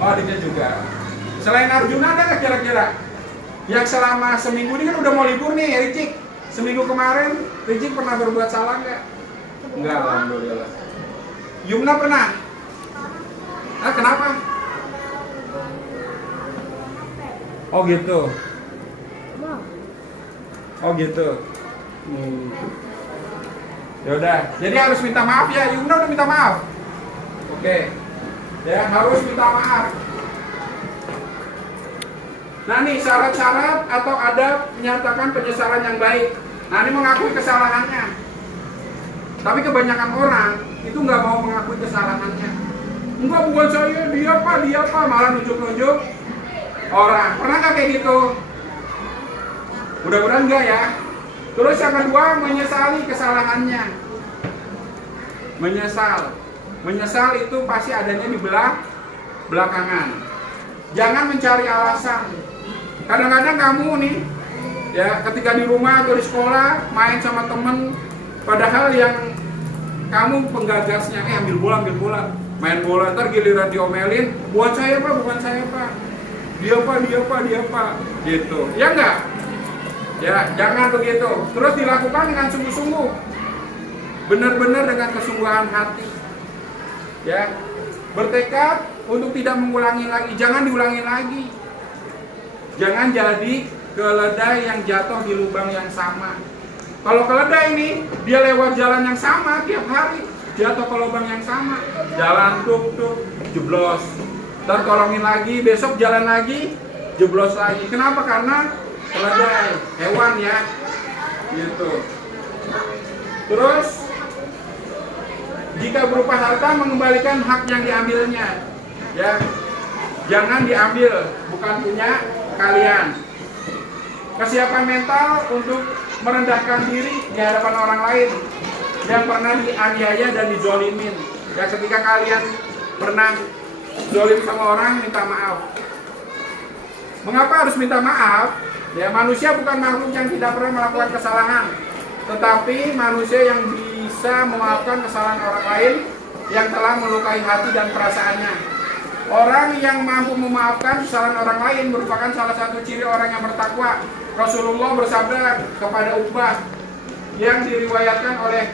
Oh, adiknya juga. Selain Arjuna ada nggak kira-kira? Yang selama seminggu ini kan udah mau libur nih, Ricik. Seminggu kemarin, Ricik pernah berbuat salah nggak? Enggak, alhamdulillah. Yumna pernah? Kenapa? Oh gitu. Oh gitu. Yaudah, jadi harus minta maaf ya. Yumna udah minta maaf. Oke. Ya, harus minta maaf. Nah nih syarat-syarat atau adab menyatakan penyesalan yang baik. Nah ini mengakui kesalahannya. Tapi kebanyakan orang itu nggak mau mengakui kesalahannya. Enggak, bukan saya, dia apa, malah nunjuk-nunjuk orang. Pernah nggak kayak gitu? Mudah-mudahan enggak ya. Terus yang kedua, menyesali kesalahannya. Menyesal itu pasti adanya di belakangan. Jangan mencari alasan. Kadang-kadang kamu nih, ya ketika di rumah atau di sekolah main sama temen, Padahal yang kamu penggagasnya, ambil bola, main bola, ntar giliran diomelin, buat saya Pak, bukan saya Pak, dia Pak, gitu. Ya enggak? Ya, jangan begitu. Terus dilakukan dengan sungguh-sungguh, benar-benar dengan kesungguhan hati. Ya, bertekad untuk tidak mengulangi lagi, jangan diulangi lagi. Jangan jadi keledai yang jatuh di lubang yang sama. Kalau keledai ini, dia lewat jalan yang sama tiap hari, jatuh ke lubang yang sama, jalan tuk, jeblos. Ntar tolongin lagi, besok jalan lagi, jeblos lagi. Kenapa? Karena keledai, hewan ya, gitu. Terus, jika berupa harta, mengembalikan hak yang diambilnya, ya. Jangan diambil, bukan punya kalian. Kesiapan mental untuk merendahkan diri di hadapan orang lain yang pernah dianiaya dan dizolimin. Ya, ketika kalian pernah zolim sama orang, minta maaf. Mengapa harus minta maaf? Ya, manusia bukan makhluk yang tidak pernah melakukan kesalahan, tetapi manusia yang bisa memaafkan kesalahan orang lain yang telah melukai hati dan perasaannya. Orang yang mampu memaafkan kesalahan orang lain merupakan salah satu ciri orang yang bertakwa. Rasulullah bersabda kepada Uqbah yang diriwayatkan oleh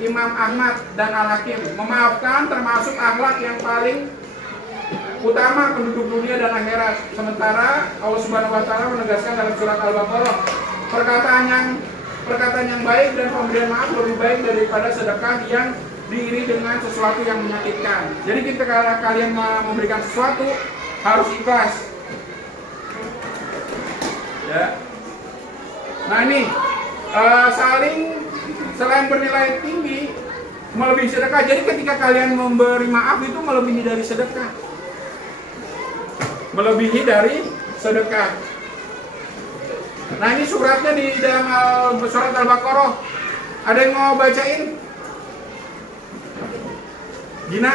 Imam Ahmad dan Al-Hakim, memaafkan termasuk akhlak yang paling utama penduduk dunia dan akhirat. Sementara Allah Subhanahu wa taala menegaskan dalam surat Al-Baqarah, perkataan yang baik dan pemberian maaf lebih baik daripada sedekah yang diiri dengan sesuatu yang menyakitkan. Jadi ketika kalian memberikan sesuatu harus ikhlas. Ya. Nah ini selain bernilai tinggi melebihi sedekah. Jadi ketika kalian memberi maaf itu melebihi dari sedekah. Melebihi dari sedekah. Nah ini suratnya di dalam surat Al-Baqarah. Ada yang mau bacain? Gina?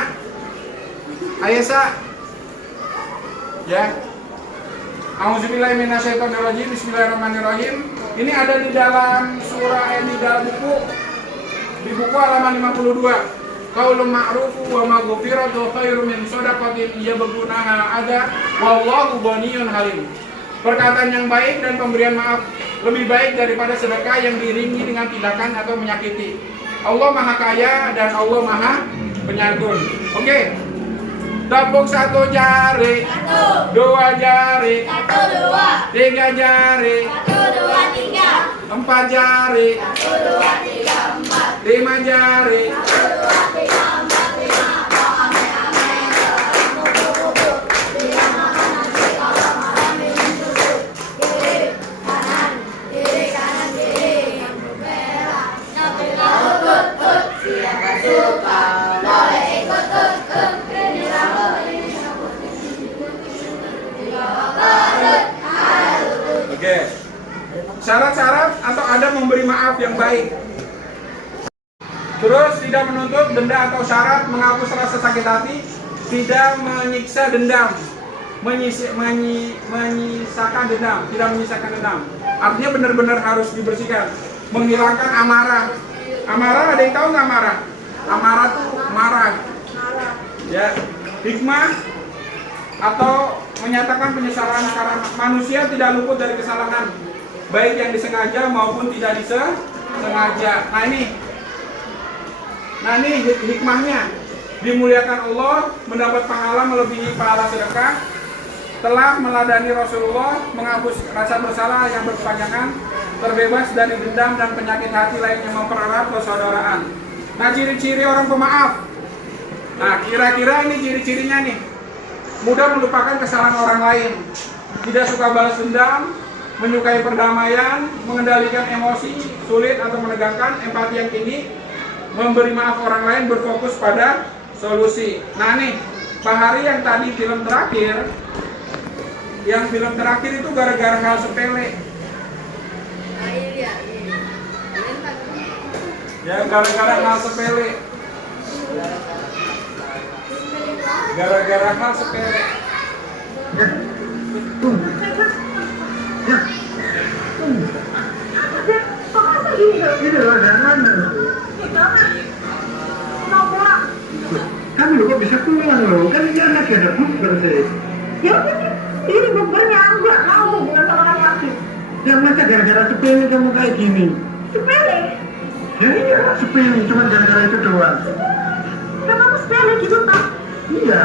Ayesa? Ya. Auzubillahi minasyaitonirrajim. Bismillahirrahmanirrahim. Ini ada di dalam di dalam buku, di buku halaman 52. Qaulun ma'rufu wa maghfiratu khairum min shadaqatin yabghunaha ada wallahu ghaniyyun halim. Perkataan yang baik dan pemberian maaf lebih baik daripada sedekah yang diiringi dengan tindakan atau menyakiti. Allah Maha Kaya dan Allah Maha Penyantun. Oke. Tepuk satu jari, dua jari, tiga jari, empat jari, lima jari, Oke. Syarat-syarat atau ada memberi maaf yang baik. Terus tidak menuntut denda atau syarat menghapus rasa sakit hati, tidak menyiksa dendam, menyisakan dendam, tidak menyisakan dendam. Artinya benar-benar harus dibersihkan, menghilangkan amarah. Amarah ada yang tahu nggak amarah? Amarah tuh marah. Ya, hikmah atau menyatakan penyesalan karena manusia tidak luput dari kesalahan, baik yang disengaja maupun tidak disengaja. Nah ini hikmahnya, dimuliakan Allah, mendapat pahala melebihi pahala sedekah, telah meladani Rasulullah, menghapus rasa bersalah yang berkepanjangan, terbebas dari dendam dan penyakit hati lain yang mempererat persaudaraan. Nah ciri-ciri orang pemaaf. Nah kira-kira ini ciri-cirinya nih. Mudah melupakan kesalahan orang lain, tidak suka balas dendam, menyukai perdamaian, mengendalikan emosi, sulit atau menegangkan empati yang tinggi, memberi maaf orang lain, berfokus pada solusi. Nah nih, Pak Hari yang tadi film terakhir itu gara-gara hal sepele. Ya, gara-gara hal sepele. Gara-gara hal sepele. Ini loh, dari mana? Kan lu kok bisa pulang loh? Kan dia anak ada bukber sih. Ya ini buburnya aku nggak mau hubungan sama orang laki. Yang masa gara-gara sepele kamu kayak gini? Sepele. Ya iya, sepele, cuma gara-gara itu doang. Kamu sepele gitu tak? Iya.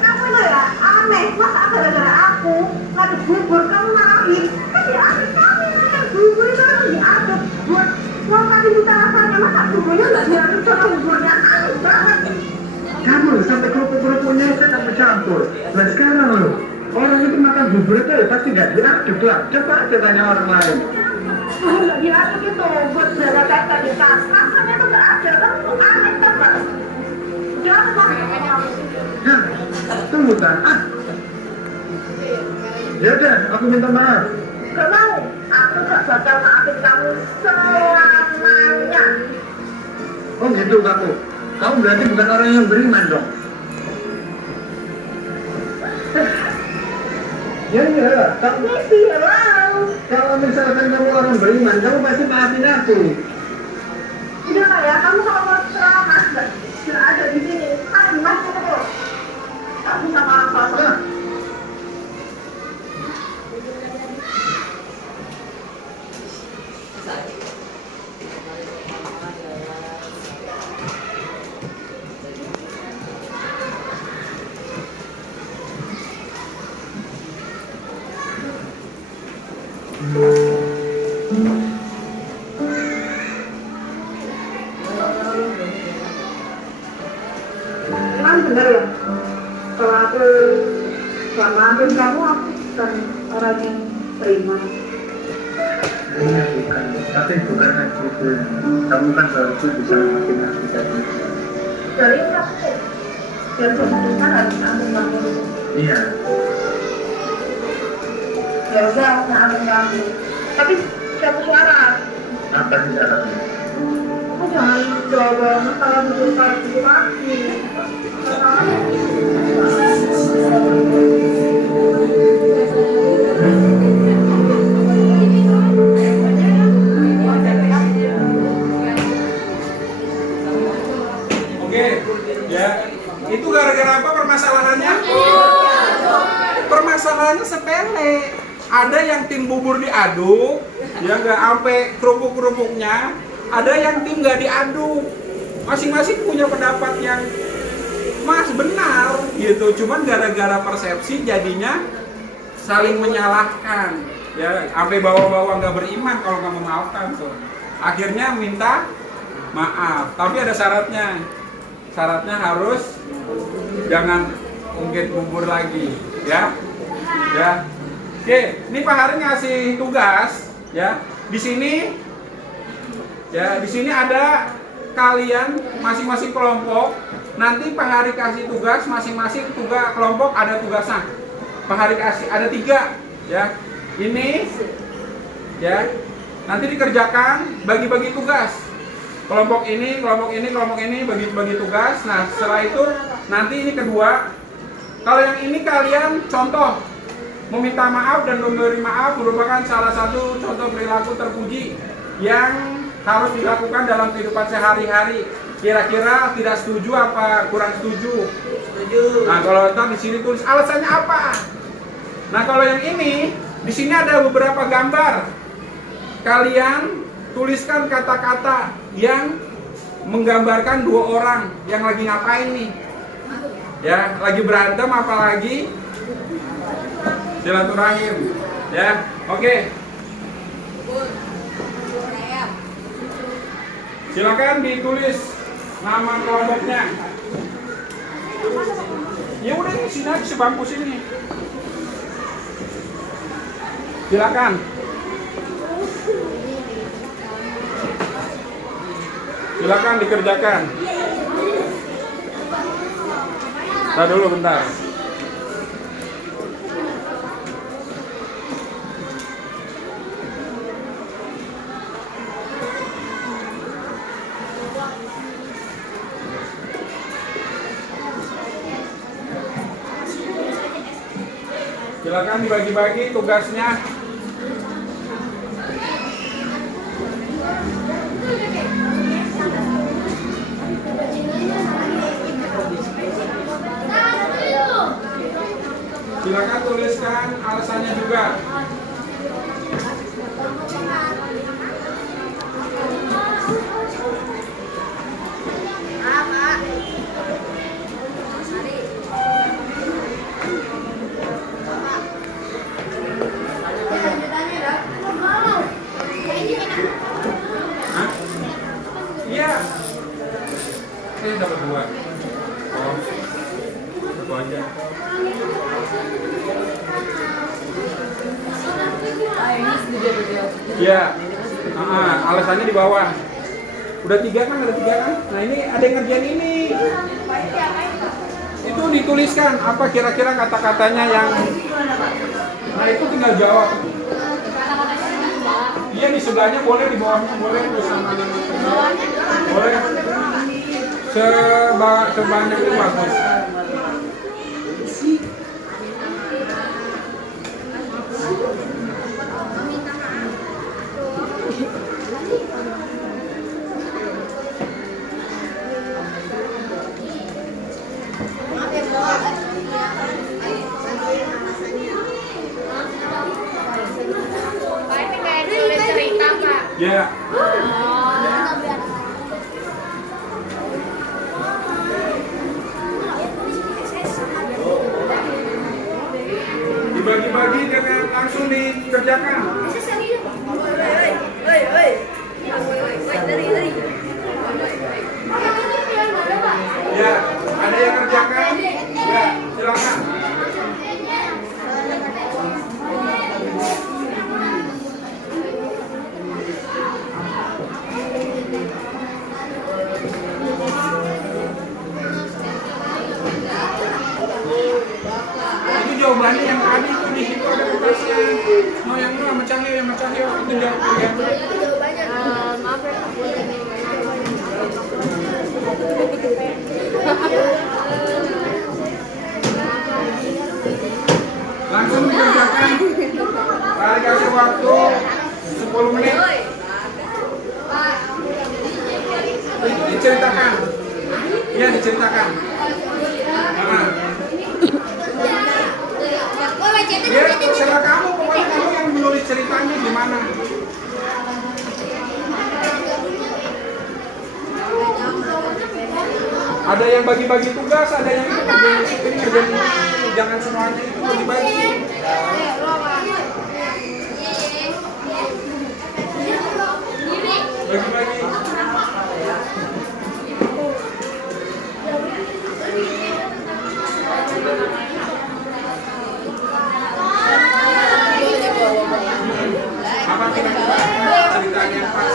Kamu itu ya aneh. Masa gara-gara aku ngadep bubur kamu marahin? Kan ya aneh kamu yang bubur itu kan diadep buat tadi kita rasanya masa buburnya nggak diadep sama buburnya aneh banget. Kamu sampai kerupuk-kerupuknya itu sampai campur. Nah sekarang loh, orang itu makan bubur itu ya pasti nggak diaduk lah. Coba aja tanya orang lain. Nggak diadep itu buat jaga kata di tas. Rasanya tuh nggak ada. Kamu aneh banget. Jangan banget. Nah, tunggu kan? Ya udah, aku minta maaf. Gak mau. Aku gak bakal maafin kamu selamanya. Oh gitu kamu. Kamu berarti bukan orang yang beriman dong. Ya iya, kalau misalkan kamu orang beriman, kamu pasti maafin aku. Udah gak ya, kamu kalau mau ceramah gak ada di sini. Kan di masjid itu. Gak bisa apa-apa. Emang bener ya? Kalau aku maafin kamu, aku bukan orang yang beriman. Iya bukan, tapi bukan gitu. Kamu kan baru bisa makin aku tadi. Dari ini aku biar pemerintah harus maafin kamu. Iya. Ya udah, aku maafin kamu. Tapi satu syarat. Apa sih syaratnya? Aku jangan coba masalah itu lagi. Oke, ya. Itu gara-gara apa permasalahannya? Permasalahannya sepele. Ada yang tim bubur diaduk, ya nggak sampai kerupuk-kerupuknya. Ada yang tim nggak diaduk. Masing-masing punya pendapat yang Mas benar gitu. Cuman gara-gara persepsi jadinya saling menyalahkan. Ya, sampai bawa-bawa nggak beriman kalau nggak memaafkan tuh. Akhirnya minta maaf. Tapi ada syaratnya. Syaratnya harus jangan ungkit bubur lagi, ya. Ya. Oke, ini Pak Hari ngasih tugas, ya. Di sini ada kalian masing-masing kelompok. Nanti Pak Hari kasih tugas masing-masing kelompok ada tugasnya. Pak Hari kasih ada 3, ya. Ini, ya. Nanti dikerjakan bagi-bagi tugas. Kelompok ini bagi-bagi tugas. Nah, setelah itu nanti ini kedua. Kalau yang ini kalian contoh meminta maaf dan memberi maaf merupakan salah satu contoh perilaku terpuji yang harus dilakukan dalam kehidupan sehari-hari. Kira-kira tidak setuju apa kurang setuju? Setuju. Nah, kalau di sini tulis alasannya apa? Nah, kalau yang ini di sini ada beberapa gambar. Kalian tuliskan kata-kata yang menggambarkan 2 orang yang lagi ngapain nih? Ya, lagi berantem apalagi silaturahim. Ya, oke. Silakan ditulis nama kelompoknya. Ya udah di sini aja sebangku sini. Silakan. Silakan dikerjakan. Tahan dulu bentar. Silakan dibagi-bagi tugasnya. Alasannya di bawah. Udah 3 kan, ada 3 kan? Nah ini ada yang ngerjain ini. Itu dituliskan apa kira-kira kata-katanya yang. Nah itu tinggal jawab. Iya di sebelahnya boleh, di bawahnya boleh, bersama boleh. Sebanyak itu bagus. Ya. Dibagi-bagi dengan langsung dikerjakan. Ya, ada yang kerjakan? Ya, silakan. Itu jawabannya yang tadi itu di situ ada tugasnya. Mau yang mana? Mecah yuk, yang mecah yuk. Itu jawabannya. Maaf ya. Langsung dikerjakan. Saya kasih waktu 10 menit. Itu diceritakan. Iya diceritakan. Nah. Ya terserah kamu, pokoknya kamu yang menulis ceritanya gimana. Ada yang bagi-bagi tugas, ada yang itu kerjain ini, jangan semuanya itu bagi-bagi. Bagi-bagi. Apa kira-kira ceritanya pas?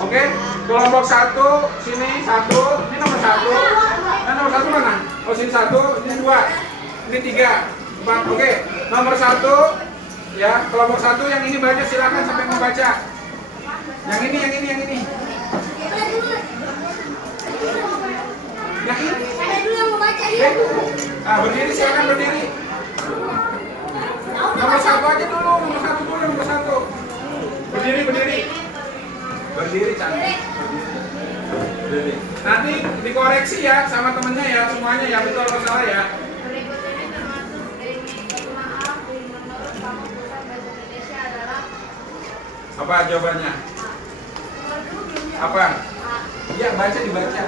Oke, kelompok 1 sini 1, ini nomor 1. Nah, nomor 1 mana? Oh sini 1, ini 2, ini 3, 4. Oke, nomor 1 ya, kelompok 1 yang ini baca silakan sampai membaca. Yang ini. Yang ini. Berdiri silakan berdiri. Nomor 1 aja dulu, nomor 1. Berdiri. Berdiri cantik. Berdiri. Nanti dikoreksi ya sama temennya ya semuanya ya, betul atau salah ya. Apa jawabannya? Apa? Ya dibaca.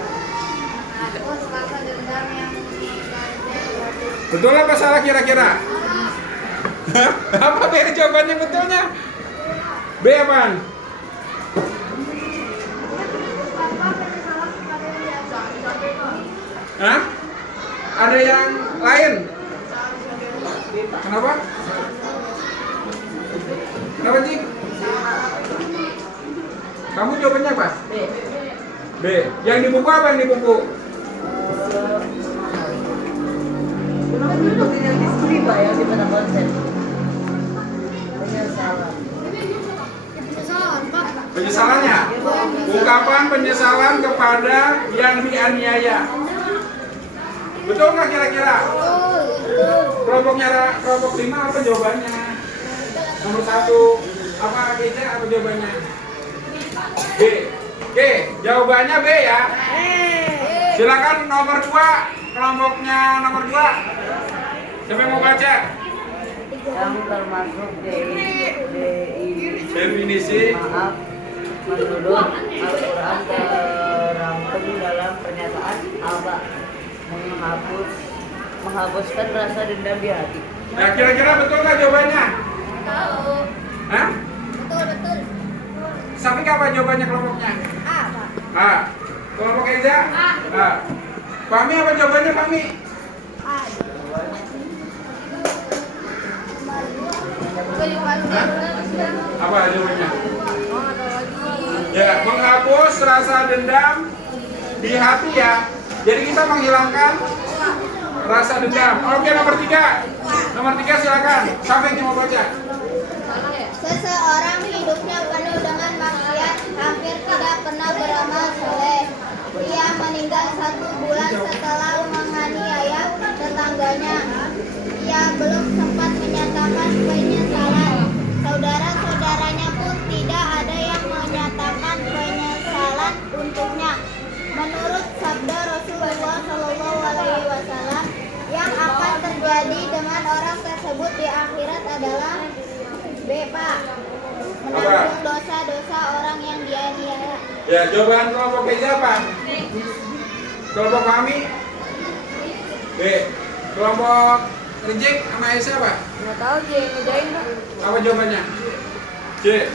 Betul apa salah kira-kira? Apa B jawabannya betulnya? B apaan? Hah? Ada yang lain? Kenapa? Kenapa Cik? Kamu jawabannya apa? B. Yang di buku apa yang di buku? Yang di mana konsep? Penyesalannya? Ungkapan penyesalan kepada yang dianiaya. Betul nggak kira-kira? Kelompok 5 apa jawabannya? Nomor 1 apa akhirnya apa jawabannya? B. Oke, jawabannya B ya. Silakan nomor 2, kelompoknya nomor 2. Siapa yang mau baca? Yang termasuk Definisi. maaf menurut Al-Quran terangkum dalam pernyataan apa? Menghapuskan rasa dendam di hati. Nah, kira-kira betul nggak jawabannya? Tahu. Hah? Betul. Sampai apa jawabannya kelompoknya? A. A. Kelompok Eza? A. Fahmi apa jawabannya Fahmi? Apa jawabannya? Ya, menghapus rasa dendam di hati ya. Jadi kita menghilangkan rasa dendam. Oke, nomor 3. Nomor 3 silakan. Siapa yang mau baca? Seseorang hidupnya penuh dengan maksiat, hampir tidak pernah beramal soleh. Ia meninggal 1 bulan setelah menganiaya tetangganya. Ia belum sempat menyatakan penyesalan. Saudara-saudaranya pun tidak ada yang menyatakan penyesalan untuknya. Menurut sabda Rasulullah SAW, yang akan terjadi dengan orang tersebut di akhirat adalah B. Pak, menanggung dosa-dosa orang yang dianiaya. Ya, jawaban kelompok Eza apa? Kelompok Fahmi? B. Kelompok Rejek sama Aisyah apa? Nggak tahu dia yang ngejain Pak. Apa jawabannya? C.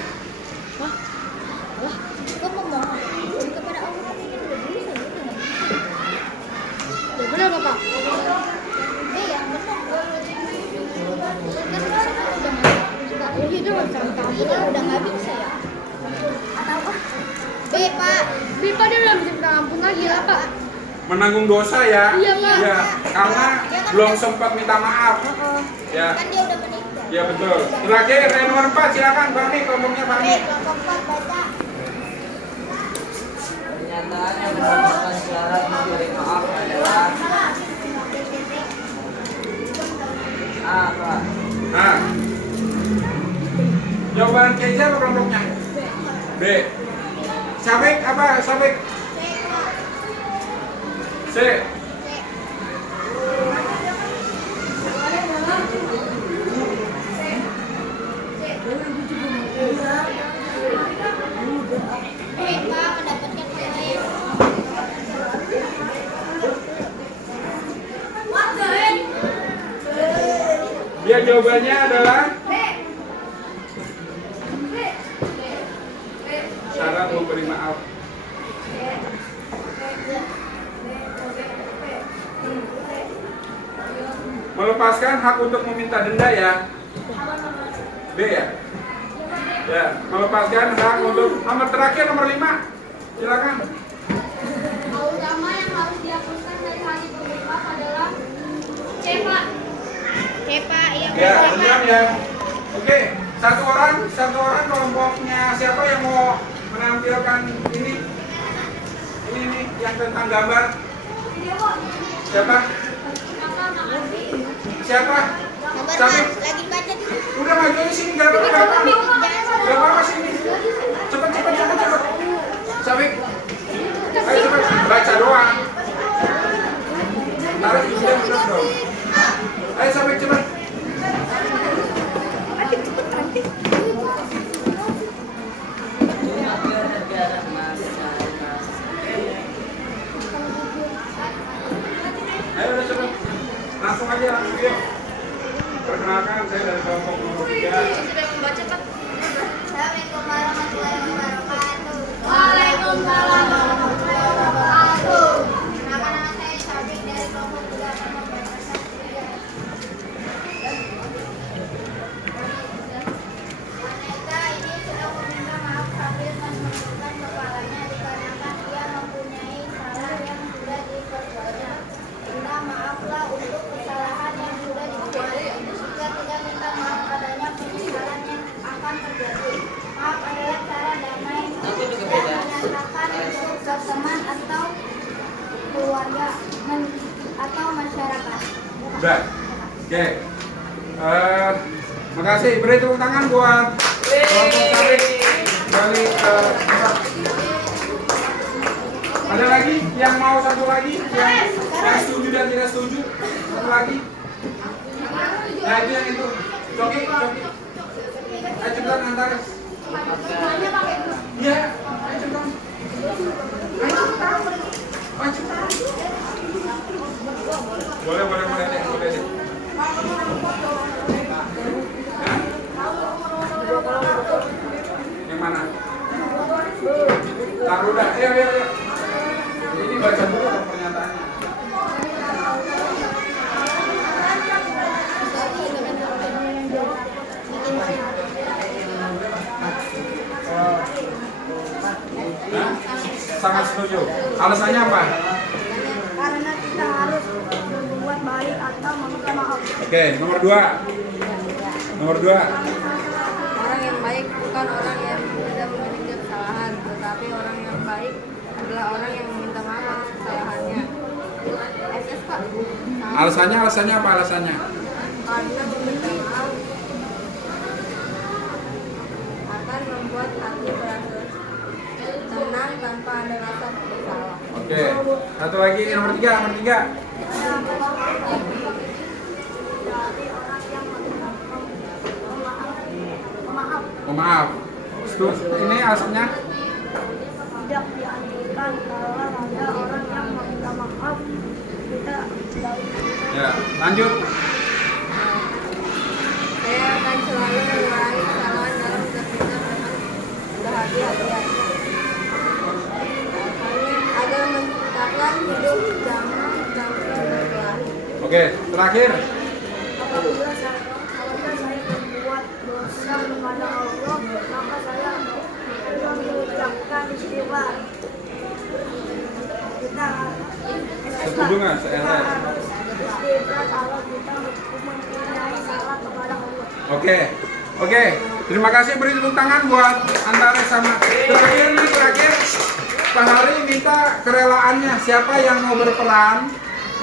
Kau memohon kepada Allah ini tidak bisa. Benar nggak Pak? Iya, benar. Jadi itu macam Ini udah nggak bisa ya? Atau apa? B. Pak. Pak dia udah bisa minta ampun lagi lah Pak. Menanggung dosa ya? Iya, Pak. Ya, karena belum sempat minta maaf. Ya, Kan dia udah meninggal. ya betul. Terakhir, nomor 4 silakan Fahmi, kelompoknya B. Fahmi. Kelompok 4 baca. Pernyataan yang merupakan syarat memberi maaf adalah A. Pak. Nah, jawaban Keza apa kelompoknya? B. Sabek apa? Sabek? C. Mereka mendapatkan nilai. Dia jawabannya adalah syarat memberi maaf. Melepaskan hak untuk meminta denda ya. B ya. Ya, melepaskan hak untuk nomor terakhir nomor 5. Silakan. Hal utama yang harus dihapuskan dari hati pemberi maaf adalah C. Pak. C. Pak yang Ya, dendam ya. Oke, satu orang kelompoknya siapa yang mau menampilkan ini? Ini yang tentang gambar. Siapa? Siapa? Nomor Siapa? 4 lagi baca dulu. Udah maju di sini, gak apa-apa. Gak apa-apa sini. Cepet. Sabik. Ayo cepet, baca doang. Taruh di sini bener dong. Ayo Sabik cepet. Ayo udah cepet. Langsung aja, langsung yuk. Perkenalkan, saya dari kelompok nomor 3. Assalamualaikum warahmatullahi wabarakatuh. Waalaikumsalam warahmatullahi wabarakatuh. Nama saya Sabik dari kelompok 3 kelompok batasan 3. Wanita ini sedang meminta maaf sambil menundukkan kepalanya dikarenakan ia mempunyai salah yang sudah diperbuatnya. Minta maaflah untuk kesalahan yang sudah diperbuat. Jika tidak minta maaf adanya penyesalan yang akan terjadi. Maaf adalah cara damai dan menyatakan untuk teman atau keluarga atau masyarakat. Udah. Oke. Makasih. Beri tepuk tangan buat kelompok Sabik dari ada lagi yang mau satu lagi yang setuju dan tidak setuju? Satu lagi. Nah itu yang itu. Coki. Ayo cepetan antar. Iya. Ayo cepetan. Ayo cepetan. Boleh deh. Hah? Yang mana? Taruh dah. Ayo. Ini baca dulu dong pernyataannya. Nah, sangat setuju. Alasannya apa? Karena kita harus berbuat baik atau meminta maaf. Oke, nomor 2. Nomor 2. Orang yang baik bukan orang yang tidak memiliki kesalahan, tetapi orang yang baik adalah orang yang meminta maaf atas kesalahannya. SS Pak. Alasannya apa alasannya? Karena meminta maaf akan membuat hati merasa tenang tanpa ada rasa bersalah. Oke. Satu lagi nomor 3. Maaf. Ini alasannya? Tidak dianjurkan kalau ada orang yang meminta maaf kita baik. Ya, lanjut. Saya akan selalu mengurangi kesalahan dalam bertindak dengan berhati-hatian agar menciptakan hidup damai dan berkelahi. Oke, terakhir. Apabila saya berbuat dosa kepada Allah, maka saya mengucapkan istighfar. Kita Setuju nggak? istighfar kalau kita mempunyai salah kepada Allah. Oke. Terima kasih, beri tepuk tangan buat Antara sama terakhir. Pak Hari minta kerelaannya. Siapa yang mau berperan?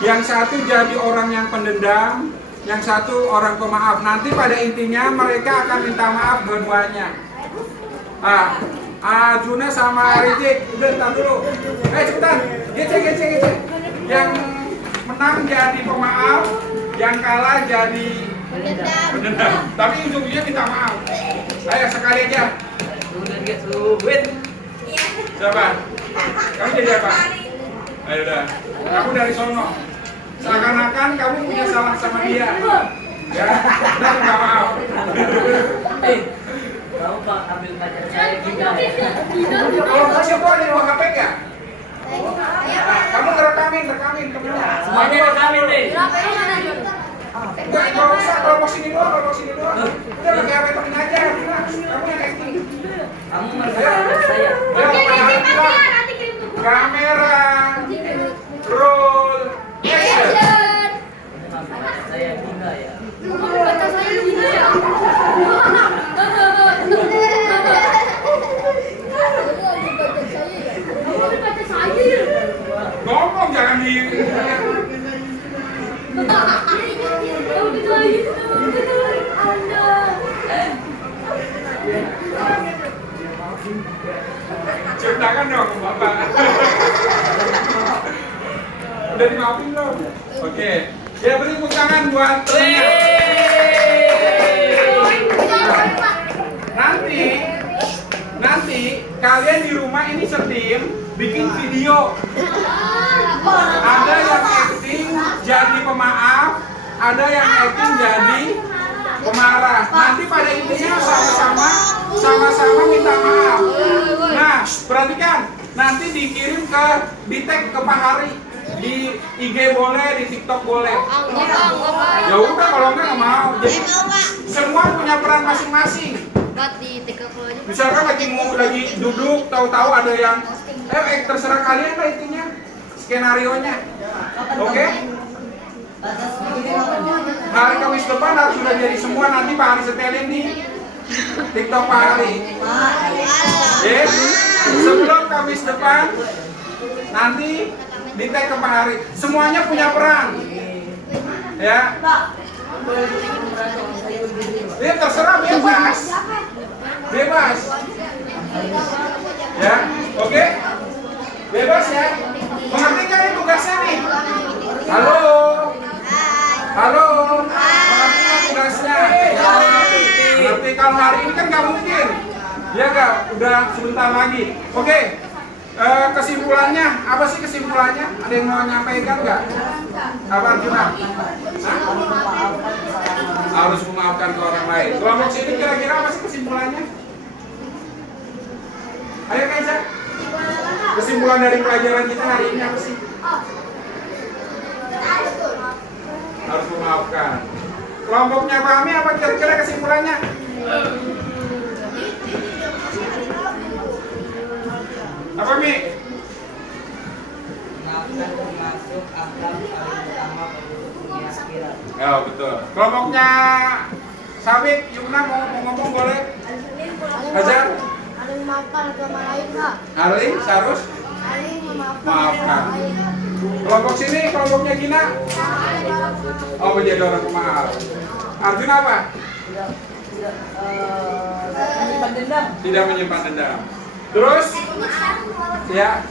Yang satu jadi orang yang pendendam, yang satu orang pemaaf. Nanti pada intinya mereka akan minta maaf dua-duanya. Juna sama Rizik, udah ntar dulu. Cepetan, gece. Yang menang jadi pemaaf, yang kalah jadi pendendam. Tapi ujung-ujungnya minta maaf. Ayo sekali aja. Siapa? Kamu jadi apa? Ayo udah. Kamu dari sono. Seakan-akan kamu punya salah sama dia. Ya, udah minta maaf. Kamu Pak ambil pacar saya juga ya? Kalau mau siapa ada dua HP nggak? Kamu rekamin temennya. Semuanya rekamin deh. Nggak usah, kalau mau sini doang. Udah pakai HP temen aja. Kamu yang acting. Kamu merasa saya. Kamera, roll, action. Saya juga ya. Ngomong jangan di. Ceritakan dong Bapak. Udah dimaafin belum? Oke. Ya beri tepuk tangan buat temennya. Nanti kalian di rumah ini setim bikin video. Ada yang acting jadi pemaaf, ada yang acting jadi pemarah. Nanti pada intinya sama-sama minta maaf. Nah, perhatikan, nanti dikirim di-tag ke Pak Hari. Di IG boleh, di TikTok boleh. Ya udah, kalau nggak mau. Jadi semua punya peran masing-masing. Misalkan lagi duduk, tahu-tahu ada yang terserah kalian lah intinya skenarionya. Oke? Hari Kamis depan harus sudah jadi semua, nanti Pak Hari setelin di TikTok Pak Hari. Sebelum Kamis depan nanti di tag ke Pak Hari. Semuanya punya peran. Ya. Ini terserah, bebas. Ya, oke? Bebas ya. Mengerti kan ini tugasnya nih? Halo. Mengerti kan tugasnya? Mengerti. Kalau hari ini kan nggak mungkin. Ya nggak, udah sebentar lagi. Oke. Kesimpulannya, apa sih kesimpulannya? Ada yang mau nyampaikan nggak? Apa Arjuna? Harus memaafkan ke orang lain. Kelompok sini kira-kira apa sih kesimpulannya? Ayo Kaisa. Kesimpulan dari pelajaran kita hari ini apa sih? Harus memaafkan. Kelompoknya pahami apa kira-kira kesimpulannya? Apa Mi? Maafkan termasuk akhlak paling utama dunia akhirat. Oh betul. Kelompoknya Sabit, Yumna mau ngomong boleh? Hajar? Saling memaafkan agama lain, Kak. Ali, Sarus? Saling memaafkan Maafkan. agama lain. Kelompok sini, kelompoknya Gina? Oh menjadi orang pemaaf. Arjun apa? Menyimpan dendam. Tidak menyimpan dendam. Terus? Ya.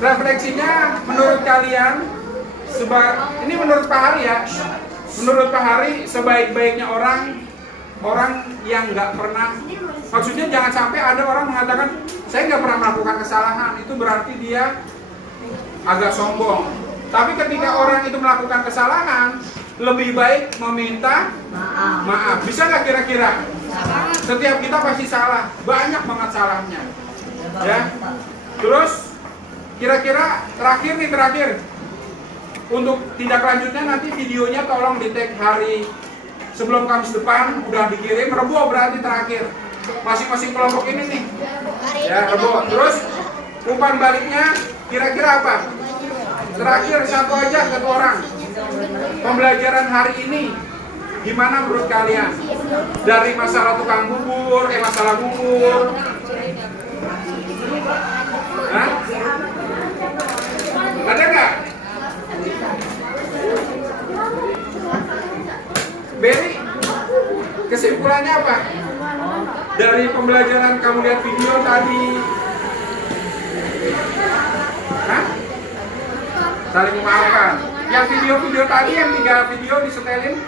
Refleksinya menurut kalian ini menurut Pak Hari ya. Menurut Pak Hari sebaik-baiknya orang yang nggak pernah, maksudnya jangan sampai ada orang mengatakan saya nggak pernah melakukan kesalahan, itu berarti dia agak sombong. Tapi ketika orang itu melakukan kesalahan, lebih baik meminta maaf. Bisa nggak kira-kira? Setiap kita pasti salah, banyak banget salahnya. Ya. Terus kira-kira terakhir untuk tindak lanjutnya nanti videonya tolong di tag hari sebelum Kamis depan udah dikirim. Rebo berarti terakhir masing-masing kelompok ini nih ya Rebo. Terus umpan baliknya kira-kira apa? Terakhir satu aja satu orang. Pembelajaran hari ini gimana menurut kalian? Dari masalah tukang bubur, masalah bubur. Hah? Ada nggak? Berry, kesimpulannya apa? Dari pembelajaran kamu lihat video tadi? Hah? Saling memaafkan. Yang video-video tadi, yang 3 video disetelin.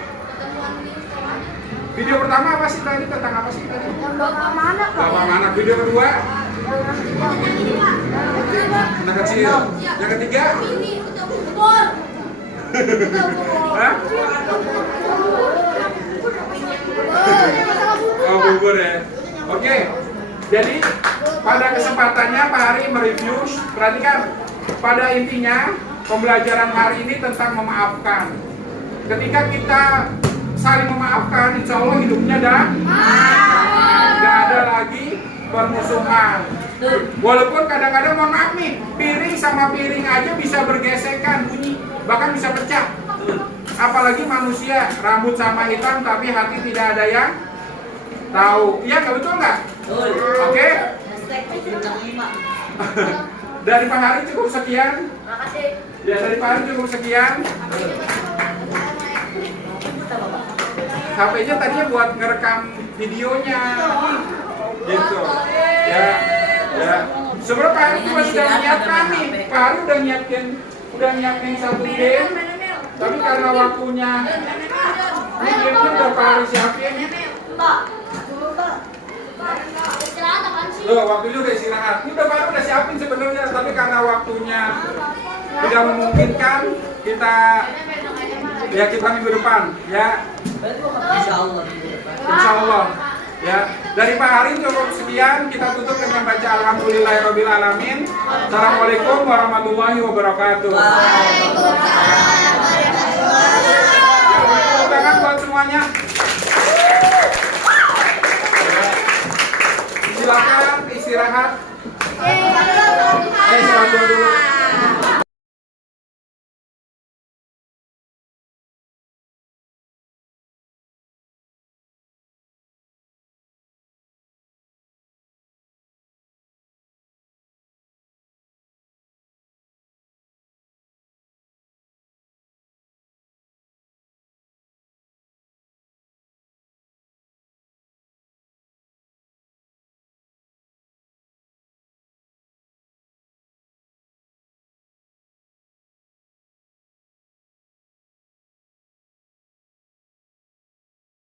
Video pertama apa sih tadi? Tentang apa sih tadi? Bapak mana, Kak? Bapak mana? Video kedua? Anak kecil. Yang ketiga? Hah? Oh bubur ya. Oke. Jadi pada kesempatannya Pak Hari mereview. Perhatikan. Pada intinya pembelajaran hari ini tentang memaafkan. Ketika kita saling memaafkan, insya Allah hidupnya nggak ada lagi permusuhan. Walaupun kadang-kadang mohon maaf nih, piring sama piring aja bisa bergesekan bunyi, bahkan bisa pecah. Apalagi manusia, rambut sama hitam tapi hati tidak ada yang tahu. Iya nggak, betul nggak? Oke. Dari Pak Hari cukup sekian. Ya dari Pak Hari cukup sekian. HP-nya tadinya buat ngerekam videonya, gitu. Ya. Sebenarnya Pak Hari juga sudah menyiapkan nih. Pak Hari udah nyiapin satu game, tapi karena waktunya, game-nya udah Pak Hari siapin. Loh, waktunya udah istirahat. Ini udah Pak Hari udah siapin sebenarnya, tapi karena waktunya tidak memungkinkan, kita minggu depan, ya. Insya Allah. Ya, dari Pak Hari cukup sekian. Kita tutup dengan baca Alhamdulillahirobbilalamin. Assalamualaikum warahmatullahi wabarakatuh. Tepuk tangan buat semuanya. Silakan istirahat. Istirahat dulu.